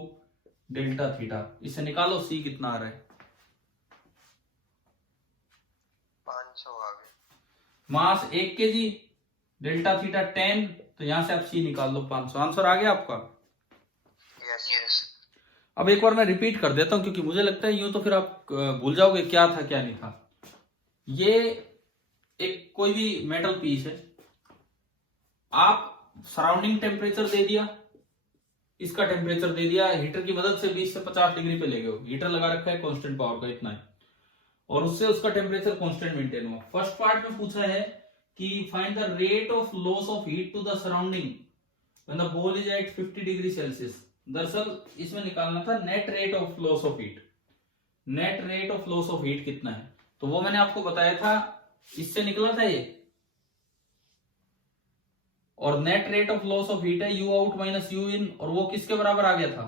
डेल्टा थीटा। इसे निकालो सी कितना आ रहा है 500 आ गया। मास 1 kg, डेल्टा थीटा 10, तो यहां से आप सी निकाल लो 500, आंसर आ गया आपका। Yes yes. अब एक बार मैं रिपीट कर देता हूं, क्योंकि मुझे लगता है यूं तो फिर आप भूल जाओगे क्या था क्या नहीं था। ये एक कोई भी मेटल पीस है, आप सराउंडिंग टेम्परेचर दे दिया, इसका टेम्परेचर दे दिया, हीटर की मदद से 20 से 50 डिग्री पे ले गए, हीटर लगा रखा है कांस्टेंट पावर का इतना है, और उससे उसका टेम्परेचर कांस्टेंट मेंटेन हुआ। फर्स्ट पार्ट में पूछा है कि find the rate of loss of heat to the surrounding when the ball is at 50 degree Celsius. दरअसल इसमें निकालना था net rate of loss of heat, net rate of loss of heat कितना है, तो वो मैंने आपको बताया था, इससे निकला था ये, और net rate of loss of heat है u out minus you in, और वो किसके बराबर आ गया था,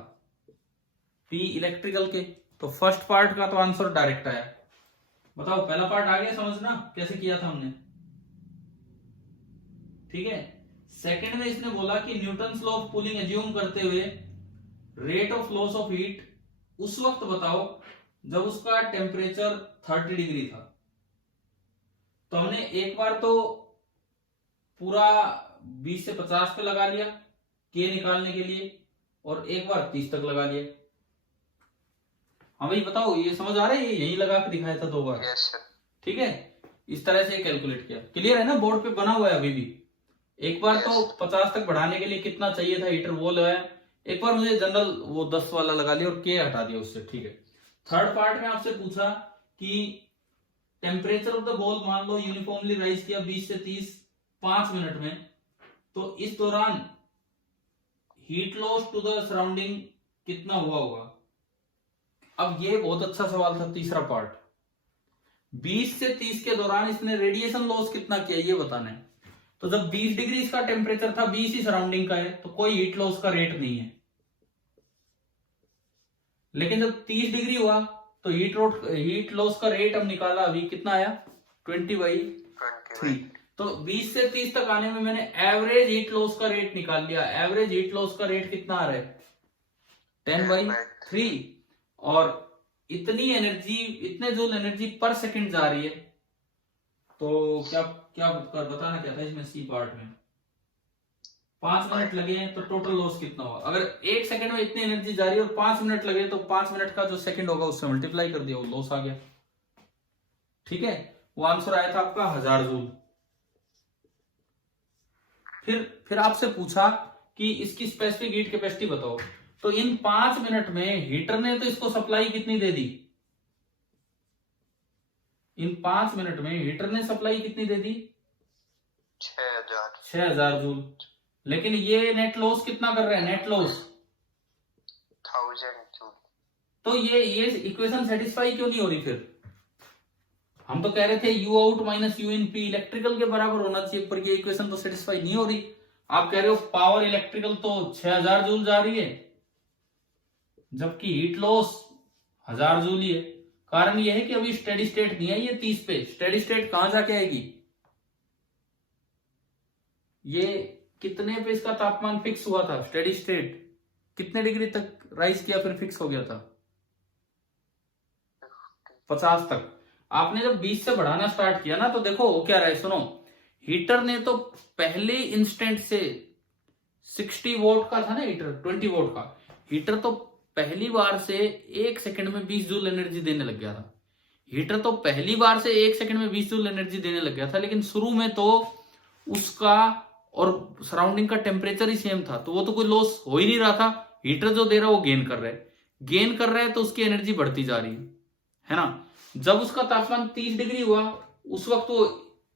पी इलेक्ट्रिकल के। तो फर्स्ट पार्ट का तो आंसर डायरेक्ट आया। बताओ पहला पार्ट आ गया समझना कैसे किया था हमने, ठीक है। सेकंड में इसने बोला कि Newton's law of cooling assume करते हुए rate of loss of heat उस वक्त बताओ जब उसका टेम्परेचर 30 डिग्री था। तो हमने एक बार तो पूरा 20 से 50 पे लगा लिया के निकालने के लिए, और एक बार 30 तक लगा लिया। हाँ भाई बताओ, ये समझ आ रहा है, ये यही लगा के दिखाया था 2 बार। Yes sir. ठीक है, इस तरह से कैलकुलेट किया। क्लियर है ना, बोर्ड पे बना हुआ है अभी भी। एक बार तो 50 तक बढ़ाने के लिए कितना चाहिए था हीटर वो लगाया, एक बार मुझे जनरल वो 10 वाला लगा लिया और के हटा दिया उससे, ठीक है। थर्ड पार्ट में आपसे पूछा कि टेम्परेचर ऑफ द बॉल मान लो यूनिफॉर्मली राइज किया 20 से 30 5 मिनट में, तो इस दौरान heat loss to the surrounding कितना हुआ होगा। अब ये बहुत अच्छा सवाल था तीसरा पार्ट। 20 से 30 के दौरान इसने रेडिएशन लॉस कितना किया ये बताना है। तो जब 20 डिग्री इसका टेम्परेचर था, 20 ही सराउंडिंग का है, तो कोई हीट लॉस का रेट नहीं है। लेकिन जब 30 डिग्री हुआ तो हीट लॉस का रेट हम निकाला, अभी कितना आया 20/3। तो 20 से 30 तक आने में मैंने एवरेज हीट लॉस का रेट निकाल लिया। एवरेज हीट लॉस का रेट कितना आ रहा है 10/3, और इतनी एनर्जी, इतने जूल एनर्जी पर सेकंड जा रही है। तो क्या क्या बताना क्या था इसमें सी पार्ट में। 5 मिनट लगे हैं तो टोटल लॉस कितना होगा। अगर 1 सेकंड में इतनी एनर्जी जा रही है और 5 मिनट लगे तो 5 मिनट का जो सेकंड होगा उससे मल्टीप्लाई कर दिया, वो लॉस आ गया। ठीक है, वो आंसर आया था आपका 1000 जूल। फिर आपसे पूछा कि इसकी स्पेसिफिक हीट कैपेसिटी बताओ। तो इन 5 मिनट में हीटर ने तो इसको सप्लाई कितनी दे दी, इन 5 मिनट में हीटर ने सप्लाई कितनी दे दी 6000 जूल। लेकिन ये नेट लॉस कितना कर रहा है, नेट लॉस 1000 जूल। तो ये इक्वेशन सेटिस्फाई क्यों नहीं हो रही। फिर हम तो कह रहे थे you out minus you in P electrical के बराबर होना चाहिए, पर ये इक्वेशन तो सेटिस्फाई नहीं हो रही। आप कह रहे हो पावर इलेक्ट्रिकल तो 6000 जूल जा रही है, जबकि हीट लॉस 1000 जूल ही है। कारण यह है कि अभी स्टेडी स्टेट नहीं है ये 30 पे, स्टेडी स्टेट कहां जाके आएगी, ये कितने पे इसका तापमान फिक्स हुआ था, स्टेडी स्टेट कितने डिग्री तक राइज किया फिर फिक्स हो गया था 50 तक। आपने जब 20 से बढ़ाना स्टार्ट किया ना, तो देखो वो क्या रहा है, सुनो। हीटर ने तो पहले इंस्टेंट से 60 वोल्ट का था ना हीटर, 20 वोल्ट का हीटर, तो पहली बार से 1 सेकंड में 20 जूल एनर्जी देने लग गया था। हीटर तो पहली बार से 1 सेकंड में 20 जूल एनर्जी देने लग गया था, लेकिन शुरू में तो उसका और सराउंडिंग का टेम्परेचर ही सेम था, तो वो तो कोई लॉस हो ही नहीं रहा था। हीटर जो दे रहा है वो गेन कर रहा है, तो उसकी एनर्जी बढ़ती जा रही है ना। जब उसका तापमान 30 डिग्री हुआ उस वक्त वो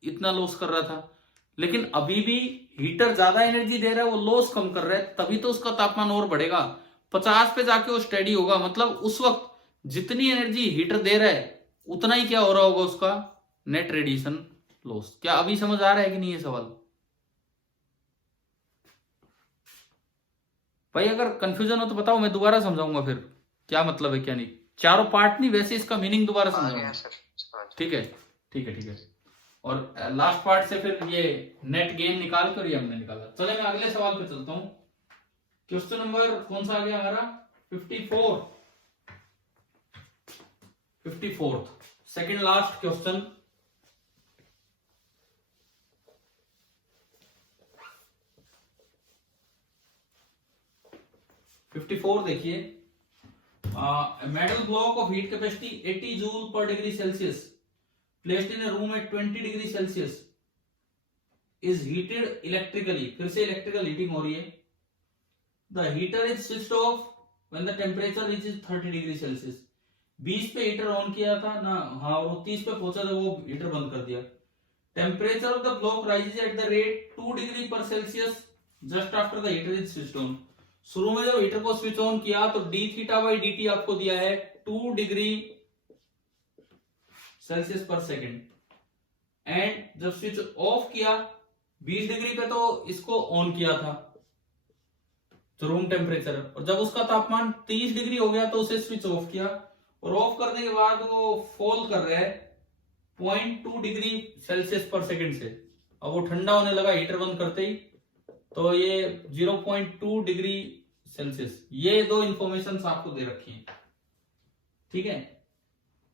इतना लॉस कर रहा था, लेकिन अभी भी हीटर ज्यादा एनर्जी दे रहा है, वो लॉस कम कर रहा है, तभी तो उसका तापमान और बढ़ेगा। 50 पे जाके वो स्टेडी होगा, मतलब उस वक्त जितनी एनर्जी हीटर दे रहा है उतना ही क्या हो रहा होगा उसका नेट रेडिएशन लॉस। क्या अभी समझ आ रहा है कि नहीं ये सवाल भाई? अगर कंफ्यूजन हो तो बताओ, मैं दोबारा समझाऊंगा फिर क्या मतलब है क्या नहीं। चारों पार्ट नहीं, वैसे इसका मीनिंग दोबारा समझाऊंगा। ठीक है ठीक है ठीक है। और लास्ट पार्ट से फिर ये नेट गेन निकाल कर ये हमने निकाला। चले मैं अगले सवाल पे चलता हूं। क्वेश्चन नंबर कौन सा आ गया हमारा 54 सेकंड लास्ट क्वेश्चन। देखिए, metal block of heat capacity 80 joule per degree Celsius placed in room at 20 degree Celsius is heated electrically. फिर से इलेक्ट्रिकल हीटिंग हो रही है। The heater is switched of when the temperature reaches 30 degree Celsius. 20 पे हीटर ऑन किया था ना, हाँ, वो 30 पे पहुंचा था, वो हीटर बंद कर दिया। Temperature of the block rises at the rate 2 degree per Celsius just after the heater is switched on. शुरू में जब हीटर को स्विच ऑन किया तो D theta by D T आपको दिया है 2 degree Celsius per second, and जब स्विच ऑफ किया 20 डिग्री पे तो इसको ऑन किया था, जो रूम टेम्परेचर, और जब उसका तापमान 30 डिग्री हो गया तो उसे स्विच ऑफ किया, और ऑफ करने के बाद वो फॉल कर रहा है 0.2 डिग्री सेल्सियस पर सेकेंड से। अब वो ठंडा होने लगा हीटर बंद करते ही, तो ये 0.2 डिग्री सेल्सियस। ये दो इंफॉर्मेशन आपको दे रखी है, ठीक है।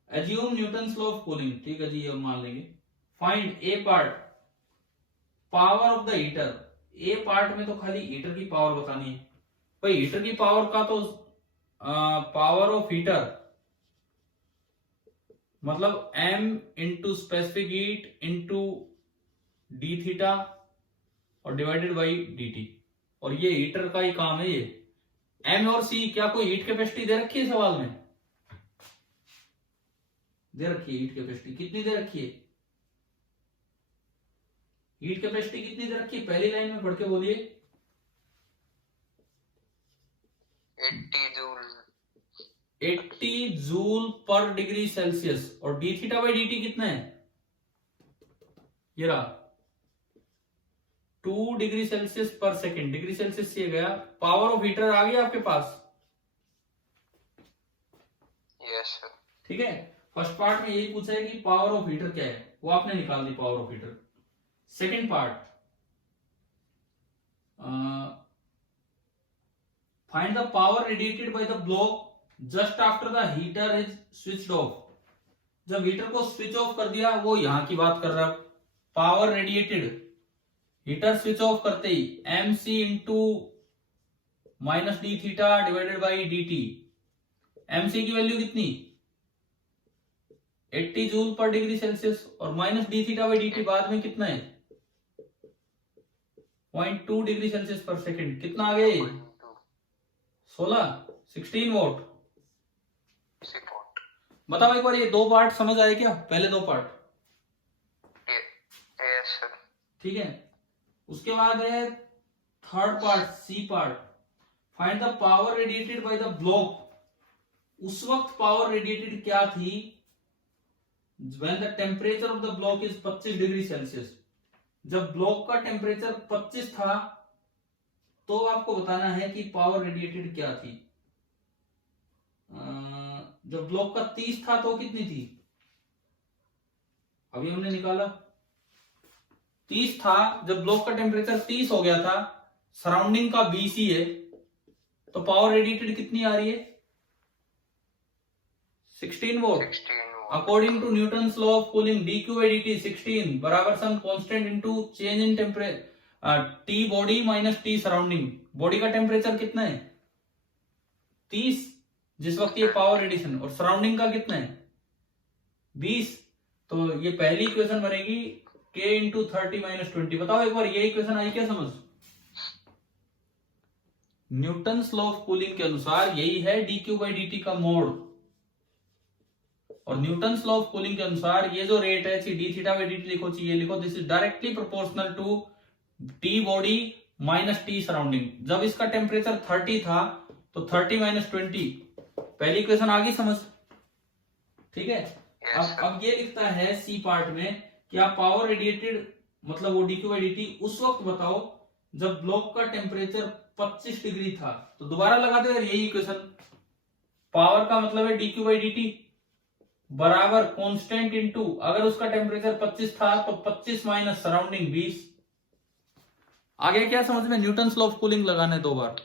Assume Newton's law of cooling, ठीक है जी, ये मान लेंगे। Find A part power of the heater. A part में तो खाली हीटर की पावर बतानी है भाई। हीटर की पावर का तो पावर ऑफ हीटर मतलब m into specific heat into D theta और डिवाइडेड बाई डी टी, और ये हीटर का ही काम है ये। m और c, क्या कोई हीट कैपेसिटी दे रखी है सवाल में? दे रखी है। हीट कैपेसिटी कितनी दे रखी है? हीट कैपेसिटी कितनी दे रखी है? पहली लाइन में पढ़ के बोलिए। 80 joule. 80 joule per degree Celsius, और D theta by D T कितना है? ये रहा 2 degree Celsius per second. Degree Celsius से गया। पावर ऑफ हीटर आ गया आपके पास? Yes sir. ठीक है। फर्स्ट पार्ट में यही पूछा है कि पावर ऑफ हीटर क्या है, वो आपने निकाल दी power of heater. Second part, find the power radiated by the block just after the heater is switched off. जब हीटर को स्विच ऑफ कर दिया, वो यहां की बात कर रहा है। Power radiated, heater switch off करते ही M C into minus D theta divided by D T. M C की वैल्यू कितनी? 80 जूल पर डिग्री सेल्सियस, और minus D theta by D T बाद में कितना है? 0.2 डिग्री सेल्सियस पर सेकेंड। कितना आ गया ये? 16 वोल्ट। बताओ एक बार, ये दो पार्ट समझ आए क्या? पहले दो पार्ट, यस सर। ठीक है। उसके बाद है third part, C part, find the power radiated by the block. उस वक्त पावर रेडिएटेड क्या थी when the temperature of the block is 25 degree Celsius. जब ब्लॉक का टेम्परेचर 25 था तो आपको बताना है कि पावर रेडिएटेड क्या थी। जब ब्लॉक का 30 था तो कितनी थी? अभी हमने निकाला 30 था। जब ब्लॉक का टेम्परेचर 30 हो गया था, सराउंडिंग का 20 ही है, तो पावर रेडिएटेड कितनी आ रही है? 16 volt. According to Newton's law of cooling, dq by dt 16 बराबर some constant into change in temperature T body minus T surrounding. Body का टेम्परेचर कितना है? 30 जिस वक्त ये पावर रेडिएशन, और सराउंडिंग का कितना है? 20। तो ये पहली इक्वेशन बनेगी k इंटू 30 माइनस 20। बताओ एक बार, ये इक्वेशन आई क्या समझ? न्यूटन्स लॉ ऑफ कूलिंग के अनुसार यही है dq by dt का मोड, और न्यूटन्स लॉ ऑफ कूलिंग के अनुसार ये जो रेट है d theta by D T लिखो, चाहिए लिखो, this is directly proportional to T body minus T surrounding. जब इसका टेम्परेचर 30 था तो 30 माइनस 20, पहली इक्वेशन आ गई समझ? ठीक है। अब ये लिखता है सी पार्ट में कि आप पावर रेडिएटेड मतलब वो डीक्यू बाई डी टी उस वक्त बताओ जब ब्लॉक का टेम्परेचर 25 डिग्री था। तो दोबारा लगा दो यार यही इक्वेशन। पावर का मतलब है डीक्यू बाई डी टी बराबर कांस्टेंट इनटू, अगर उसका टेम्परेचर 25 था तो 25 माइनस सराउंडिंग 20। आगे क्या समझ में? न्यूटन्स लॉ ऑफ कूलिंग लगाना है दो बार।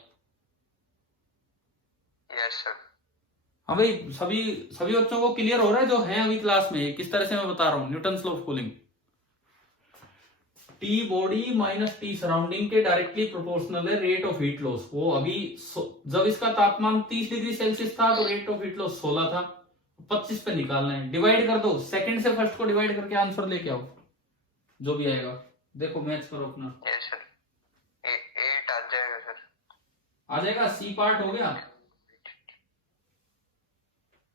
Yes sir. हाँ भाई, सभी बच्चों को क्लियर हो रहा है जो है अभी क्लास में किस तरह से मैं बता रहा हूं Newton's law of cooling? T body minus T surrounding के डायरेक्टली प्रोपोर्शनल है रेट ऑफ हीट लॉस। वो अभी जब इसका तापमान 30 डिग्री सेल्सियस था तो रेट ऑफ हीट लॉस 16 था, 25 पे निकालना है। डिवाइड कर दो, सेकंड से फर्स्ट को डिवाइड करके आंसर लेके आओ, जो भी आएगा। देखो मैच करो अपना। Yes sir. 8 आ जाएगा सर। आ जाएगा। सी पार्ट हो गया।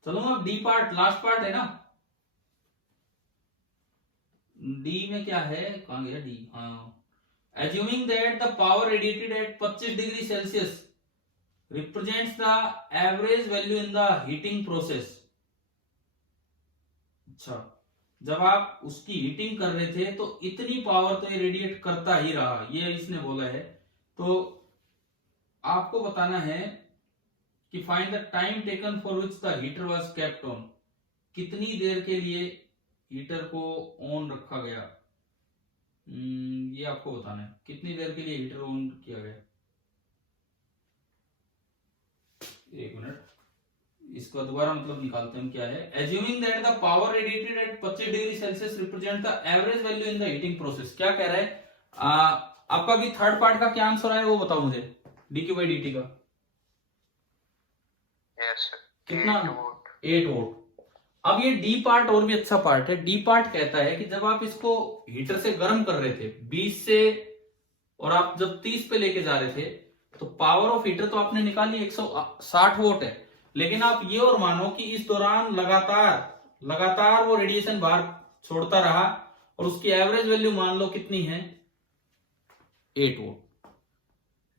चलो अब डी पार्ट, लास्ट पार्ट है ना। डी में क्या है? कहां गया डी? हाँ, assuming that the power radiated at 25 degree Celsius represents the average value in the heating process. अच्छा, जब आप उसकी हीटिंग कर रहे थे तो इतनी पावर तो ये रेडिएट करता ही रहा, ये इसने बोला है। तो आपको बताना है कि find the time taken for which the heater was kept on, कितनी देर के लिए हीटर को ऑन रखा गया। ये आपको बताना है कितनी देर के लिए हीटर ऑन किया गया। एक मिनट, इसका दोबारा मतलब निकालते हैं क्या है। Assuming that the power radiated at 25 degree Celsius represent the average value in the heating process. क्या कह रहा है? आपका भी थर्ड पार्ट का क्या आंसर आया वो बताओ मुझे, dq by dt का यस सर। कितना? 8 वोल्ट। 8 वोल्ट। अब ये डी पार्ट और भी अच्छा पार्ट है। डी पार्ट कहता है कि जब आप इसको हीटर से गर्म कर रहे थे 20 से, और आप जब 30 पे लेके जा रहे थे, तो पावर ऑफ हीटर तो आपने निकाली 160 वोल्ट है, लेकिन आप ये और मानो कि इस दौरान लगातार वो रेडिएशन बाहर छोड़ता रहा, और उसकी एवरेज वैल्यू मान लो कितनी है, 8 वोल्ट।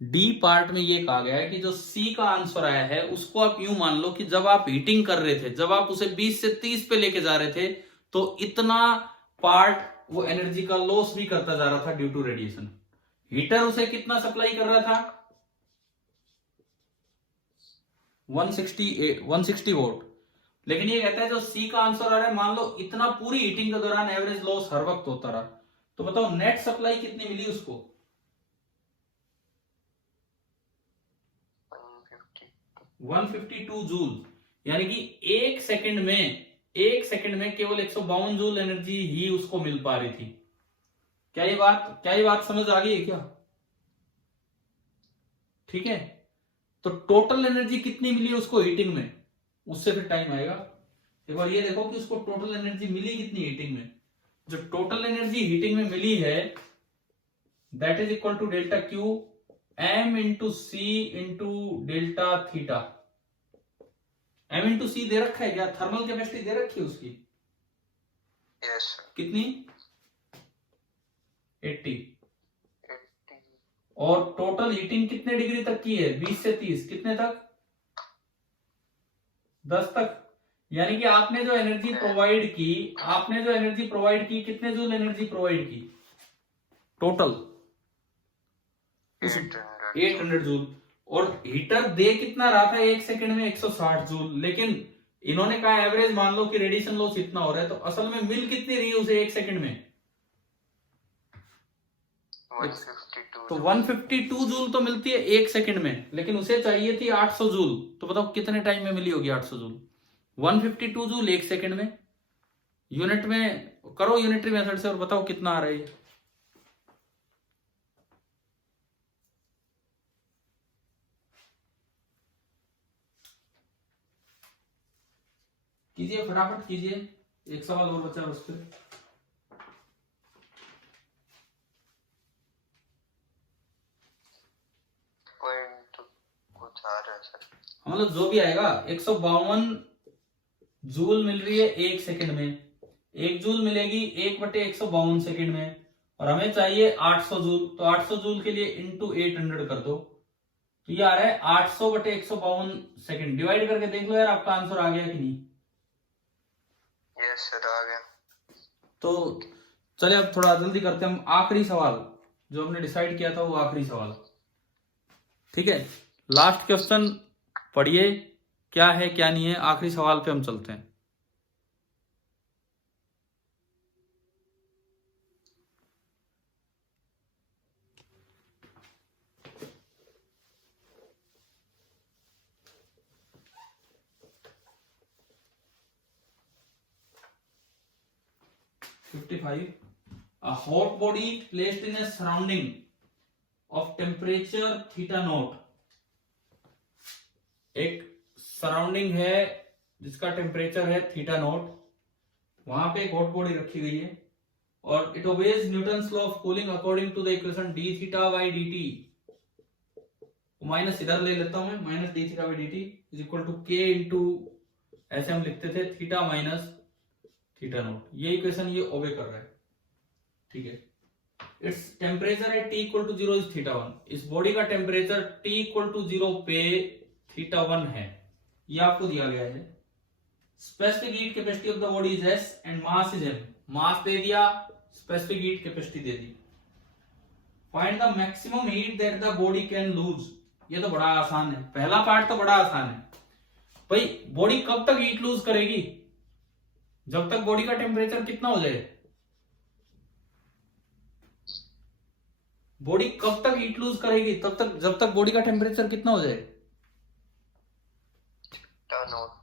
डी पार्ट में ये कहा गया है कि जो सी का आंसर आया है उसको आप यूं मान लो कि जब आप हीटिंग कर रहे थे, जब आप उसे 20 से 30 पे लेके जा रहे थे, तो इतना पार्ट वो एनर्जी का लॉस भी करता जा रहा था ड्यू टू रेडिएशन। हीटर उसे कितना सप्लाई कर रहा था? 160 वोल्ट। लेकिन ये कहता है जो सी का आंसर आ रहा है, मान लो इतना पूरी हीटिंग के दौरान एवरेज लॉस हर वक्त होता रहा, तो बताओ नेट सप्लाई कितनी मिली उसको? 152 जूल। यानी कि एक सेकंड में केवल 152 जूल एनर्जी ही उसको मिल पा रही थी। क्या ये बात समझ आ गई है क्या? ठीक है, तो टोटल एनर्जी कितनी मिली उसको हीटिंग में, उससे फिर टाइम आएगा। एक बार ये देखो कि उसको टोटल एनर्जी मिली कितनी हीटिंग में। जो टोटल एनर्जी हीटिंग में मिली है that is equal to delta Q M into C into delta theta. M into C दे रखा है क्या? थर्मल कैपेसिटी दे रखी है उसकी। Yes sir. कितनी? 80। और टोटल हीटिंग कितने डिग्री तक की है? 20 से 30। कितने तक? 10 तक। यानी कि आपने जो एनर्जी प्रोवाइड की कितने जूल एनर्जी प्रोवाइड की टोटल? 800 जूल। और हीटर दे कितना रहा था एक सेकंड में? 160 जूल। लेकिन इन्होंने कहा एवरेज मान लो कि रेडिएशन लॉस इतना हो रहा है, तो असल में मिल कितनी रही है उसे एक सेकंड में? 152। तो 152 जूल तो मिलती है एक सेकंड में, लेकिन उसे चाहिए थी 800 जूल। तो बताओ कितने टाइम में मिली होगी 800 जूल? 152 जूल एक सेकंड में। यूनिट में करो, यूनिटरी मेथड से, और बताओ कितना आ रहा है। कीजिए, फटाफट कीजिए, एक सवाल और बचा है उस पर। पॉइंट कुछ आ रहा है सर। मतलब जो भी आएगा, 152 जूल मिल रही है एक सेकंड में, 1 जूल मिलेगी 1/152 सेकंड में, और हमें चाहिए 800 जूल। तो 800 जूल के लिए इंटू 800 कर दो, तो ये आ रहा है 800/152 सेकंड। डिवाइड करके देख लो यार आपका आंसर आ गया कि नहीं। यस सर, आ गया। तो चले अब थोड़ा जल्दी करते हैं हम। आखिरी सवाल जो हमने डिसाइड किया था वो आखिरी सवाल, ठीक है। लास्ट क्वेश्चन पढ़िए, क्या है क्या नहीं है, आखिरी सवाल पे हम चलते हैं। A hot body placed in a surrounding of temperature theta naught, एक सराउंडिंग है जिसका टेम्परेचर है थीटा नॉट, वहां पे एक हॉट बॉडी रखी गई है, और it obeys Newton's law of cooling according to the equation d theta by D T. Minus इधर ले लेता हूं मैं, minus D theta by D T is equal to K into, ऐसे हम लिखते थे, थीटा माइनस थीटा नॉट। ये इक्वेशन ये ओबे कर रहा है, ठीक है। इट्स टेम्परेचर है T equal to 0 is theta 1। इस बॉडी का टेम्परेचर T इक्वल टू 0 पे थीटा 1 है, ये आपको दिया गया है। Specific heat capacity of the body is S and mass is M. Mass दे दिया, स्पेसिफिक हीट कैपेसिटी दे दी। Find the maximum heat that the body can lose. ये तो बड़ा आसान है, पहला पार्ट तो बड़ा आसान है भाई। बॉडी कब तक हीट लूज करेगी? जब तक बॉडी का टेम्परेचर कितना हो जाए। बॉडी कब तक हीट लूज करेगी? तब तक जब तक बॉडी का टेम्परेचर कितना हो जाए,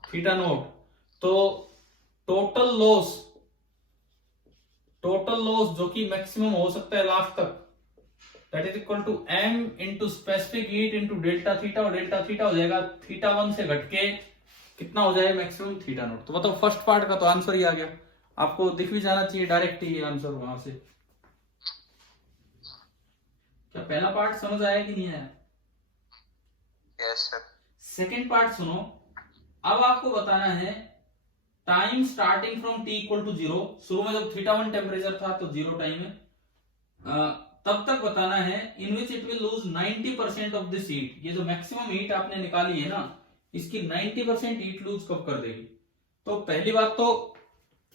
थीटा नोट। तो टोटल लॉस जो कि मैक्सिमम हो सकता है लास्ट तक, that is equal to m into specific heat into delta theta, और डेल्टा थीटा हो जाएगा थीटा 1 से घटके कितना हो जाए मैक्सिमम, थीटा नोट। तो मतलब फर्स्ट पार्ट का तो आंसर ही आ गया, आपको दिख भी जाना चाहिए डायरेक्ट ही आंसर वहां से। क्या पहला पार्ट समझ आया कि नहीं आया? Yes sir. सेकेंड पार्ट सुनो। अब आपको बताना है time starting from t equal to 0। शुरू में जब थीटा 1 टेम्परेचर था तो 0 टाइम है, तब तक बताना है in which it will lose 90% of this heat. ये जो मैक्सिमम हीट आपने निकाली है ना, इसकी 90% हीट लूज कब कर देगी। तो पहली बात तो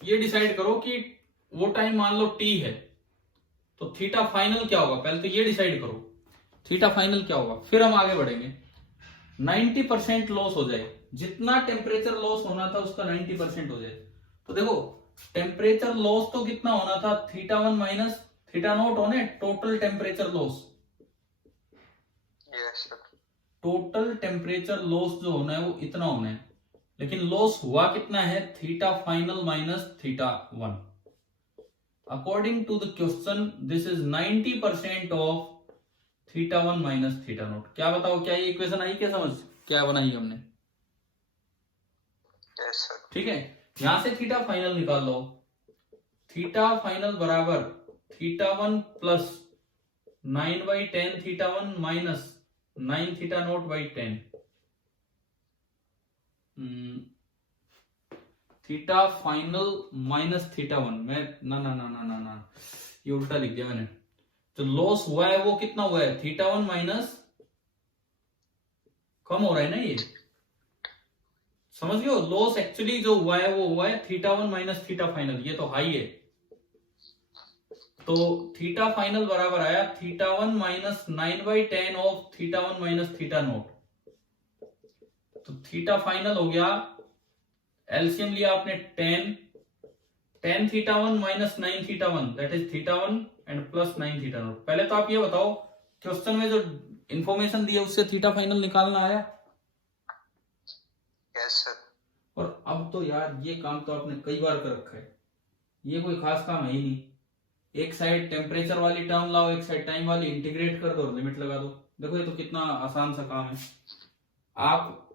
ये डिसाइड करो कि वो टाइम मान लो t है, तो थीटा फाइनल क्या होगा, पहले तो ये डिसाइड करो थीटा फाइनल क्या होगा, फिर हम आगे बढ़ेंगे। 90% लॉस हो जाए, जितना टेम्परेचर लॉस होना था उसका 90% हो जाए। तो देखो टेम्परेचर लॉस तो कितना होना था, थीटा 1 माइनस थीटा नोट होने total temperature loss. Yes sir. Total temperature loss जो होना है वो इतना होना है, लेकिन लॉस हुआ कितना है, theta final minus theta 1। According to the question this is 90% of theta 1 minus theta naught. क्या बताओ, क्या ये इक्वेशन आई क्या समझ, क्या बनाई हमने? Yes sir. ठीक है, यहां से थीटा फाइनल निकाल लो। थीटा फाइनल बराबर theta 1 plus 9/10 theta 1 minus 9 theta note by 10। Theta final minus theta 1 मैं ना ये उल्टा लिख दिया मैंने। तो लॉस हुआ है वो कितना हुआ है, थीटा 1 माइनस, कम हो रहा है ना ये, समझ लो लॉस एक्चुअली जो हुआ है वो हुआ है थीटा 1 माइनस थीटा फाइनल, ये तो हाई है। तो थीटा फाइनल बराबर आया theta 1 minus 9/10 of theta 1 minus theta naught. तो थीटा फाइनल हो गया, एलसीएम लिया आपने 10 theta 1 minus 9 theta 1 that is theta 1 and plus 9 theta note. पहले तो आप ये बताओ क्वेश्चन में जो इंफॉर्मेशन दी है उससे थीटा फाइनल निकालना आया? Yes sir. और अब तो यार ये काम तो आपने कई बार कर रखा है, ये कोई खास काम है ही नहीं। एक साइड टेम्परेचर वाली टर्म लाओ, एक साइड टाइम वाली, इंटीग्रेट कर दो और लिमिट लगा दो। देखो ये तो कितना आसान सा काम है। आप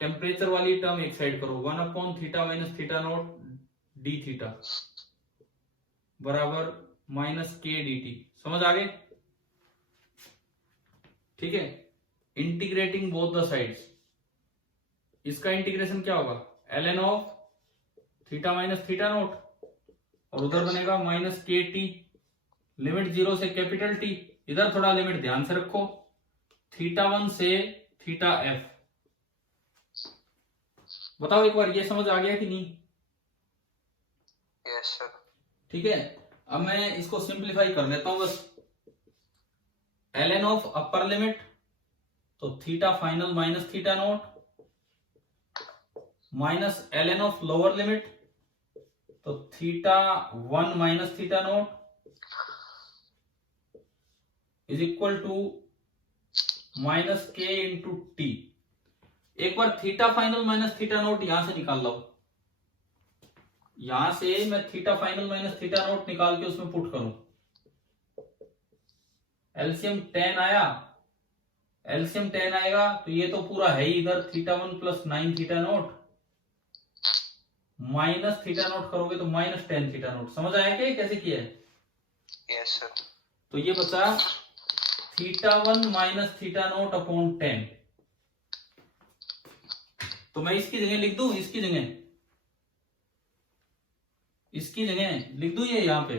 टेम्परेचर वाली टर्म एक साइड करो, 1 theta minus theta note D theta बराबर माइनस के डी टी। समझ आ गए? ठीक है, इंटीग्रेटिंग बोथ द साइड्स, इसका इंटीग्रेशन क्या होगा, ln of theta minus theta note, और उधर बनेगा माइनस के टी, लिमिट 0 से कैपिटल टी। इधर थोड़ा लिमिट ध्यान से रखो, थीटा 1 से थीटा एफ। बताओ एक बार ये समझ आ गया कि नहीं? Yes sir. ठीक है, अब मैं इसको सिंप्लीफाई कर लेता हूं बस। ln ऑफ अपर लिमिट तो theta final minus theta naught minus ln of lower limit तो theta 1 minus theta naught is equal to minus K into T. एक बार theta final minus theta naught यहां से निकाल लो, यहां से मैं theta final minus theta naught निकाल के उसमें पुट करूं, एलसीएम 10 आया, एलसीएम 10 आएगा तो ये तो पूरा है ही इधर, theta 1 plus 9 theta naught minus theta note करोगे तो माइनस 10 थीटा नोट। समझ आया क्या कैसे किया है? Yes sir. तो ये बचा theta 1 minus theta naught upon 10। तो मैं इसकी जगह लिख दूं, इसकी जगह लिख दूं ये यहां पे,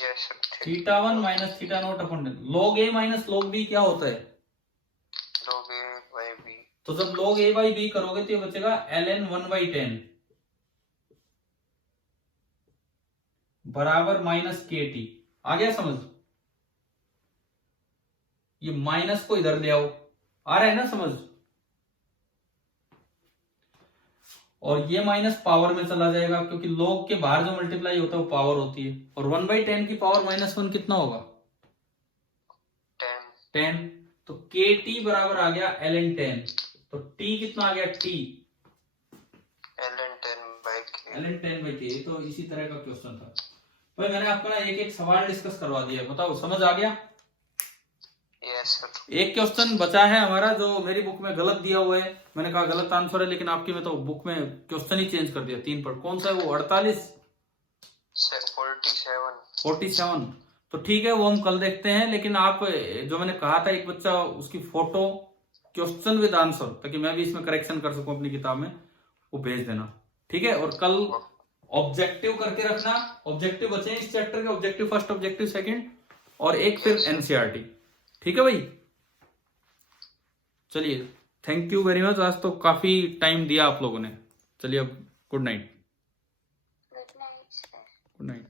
yes sir. Theta 1 minus theta naught upon 10। Log A minus log B क्या होता है, लॉग ए बाई बी। तो जब log a बाई बी करोगे तो ये बचेगा ln 1/10 बराबर माइनस KT। आ गया समझ? ये माइनस को इधर ले आओ, आ रहा है ना समझ? और ये माइनस पावर में चला जाएगा, क्योंकि log के बाहर जो मल्टीप्लाई होता है वो पावर होती है, और 1/10 की पावर -1 कितना होगा? 10। तो KT बराबर आ गया ln 10। तो T कितना आ गया? T ln 10/K। तो इसी तरह का क्वेश्चन था भाई। मैंने आपको ना एक एक सवाल डिस्कस करवा दिया, बताओ समझ आ गया? Yes sir. एक क्वेश्चन बचा है हमारा जो मेरी बुक में गलत दिया हुआ है, मैंने कहा गलत आंसर है, लेकिन आपकी में तो बुक में क्वेश्चन ही चेंज कर दिया 3 पर। कौन सा है वो? 48 47। तो ठीक है, वो हम कल देखते हैं। लेकिन आप जो मैंने कहा था एक बच्चा उसकी फोटो क्वेश्चन विद आंसर, ताकि मैं भी इसमें करेक्शन कर सकूं अपनी किताब में, वो भेज देना, ठीक है? और कल ऑब्जेक्टिव करके रखना। ऑब्जेक्टिव बचे हैं इस चैप्टर के, ऑब्जेक्टिव फर्स्ट, ऑब्जेक्टिव सेकंड, और एक फिर एनसीईआरटी। ठीक है भाई? चलिए, थैंक यू वेरी मच। आज तो काफी टाइम दिया आप लोगों ने। चलिए अब good night. Good night, sir. Good night.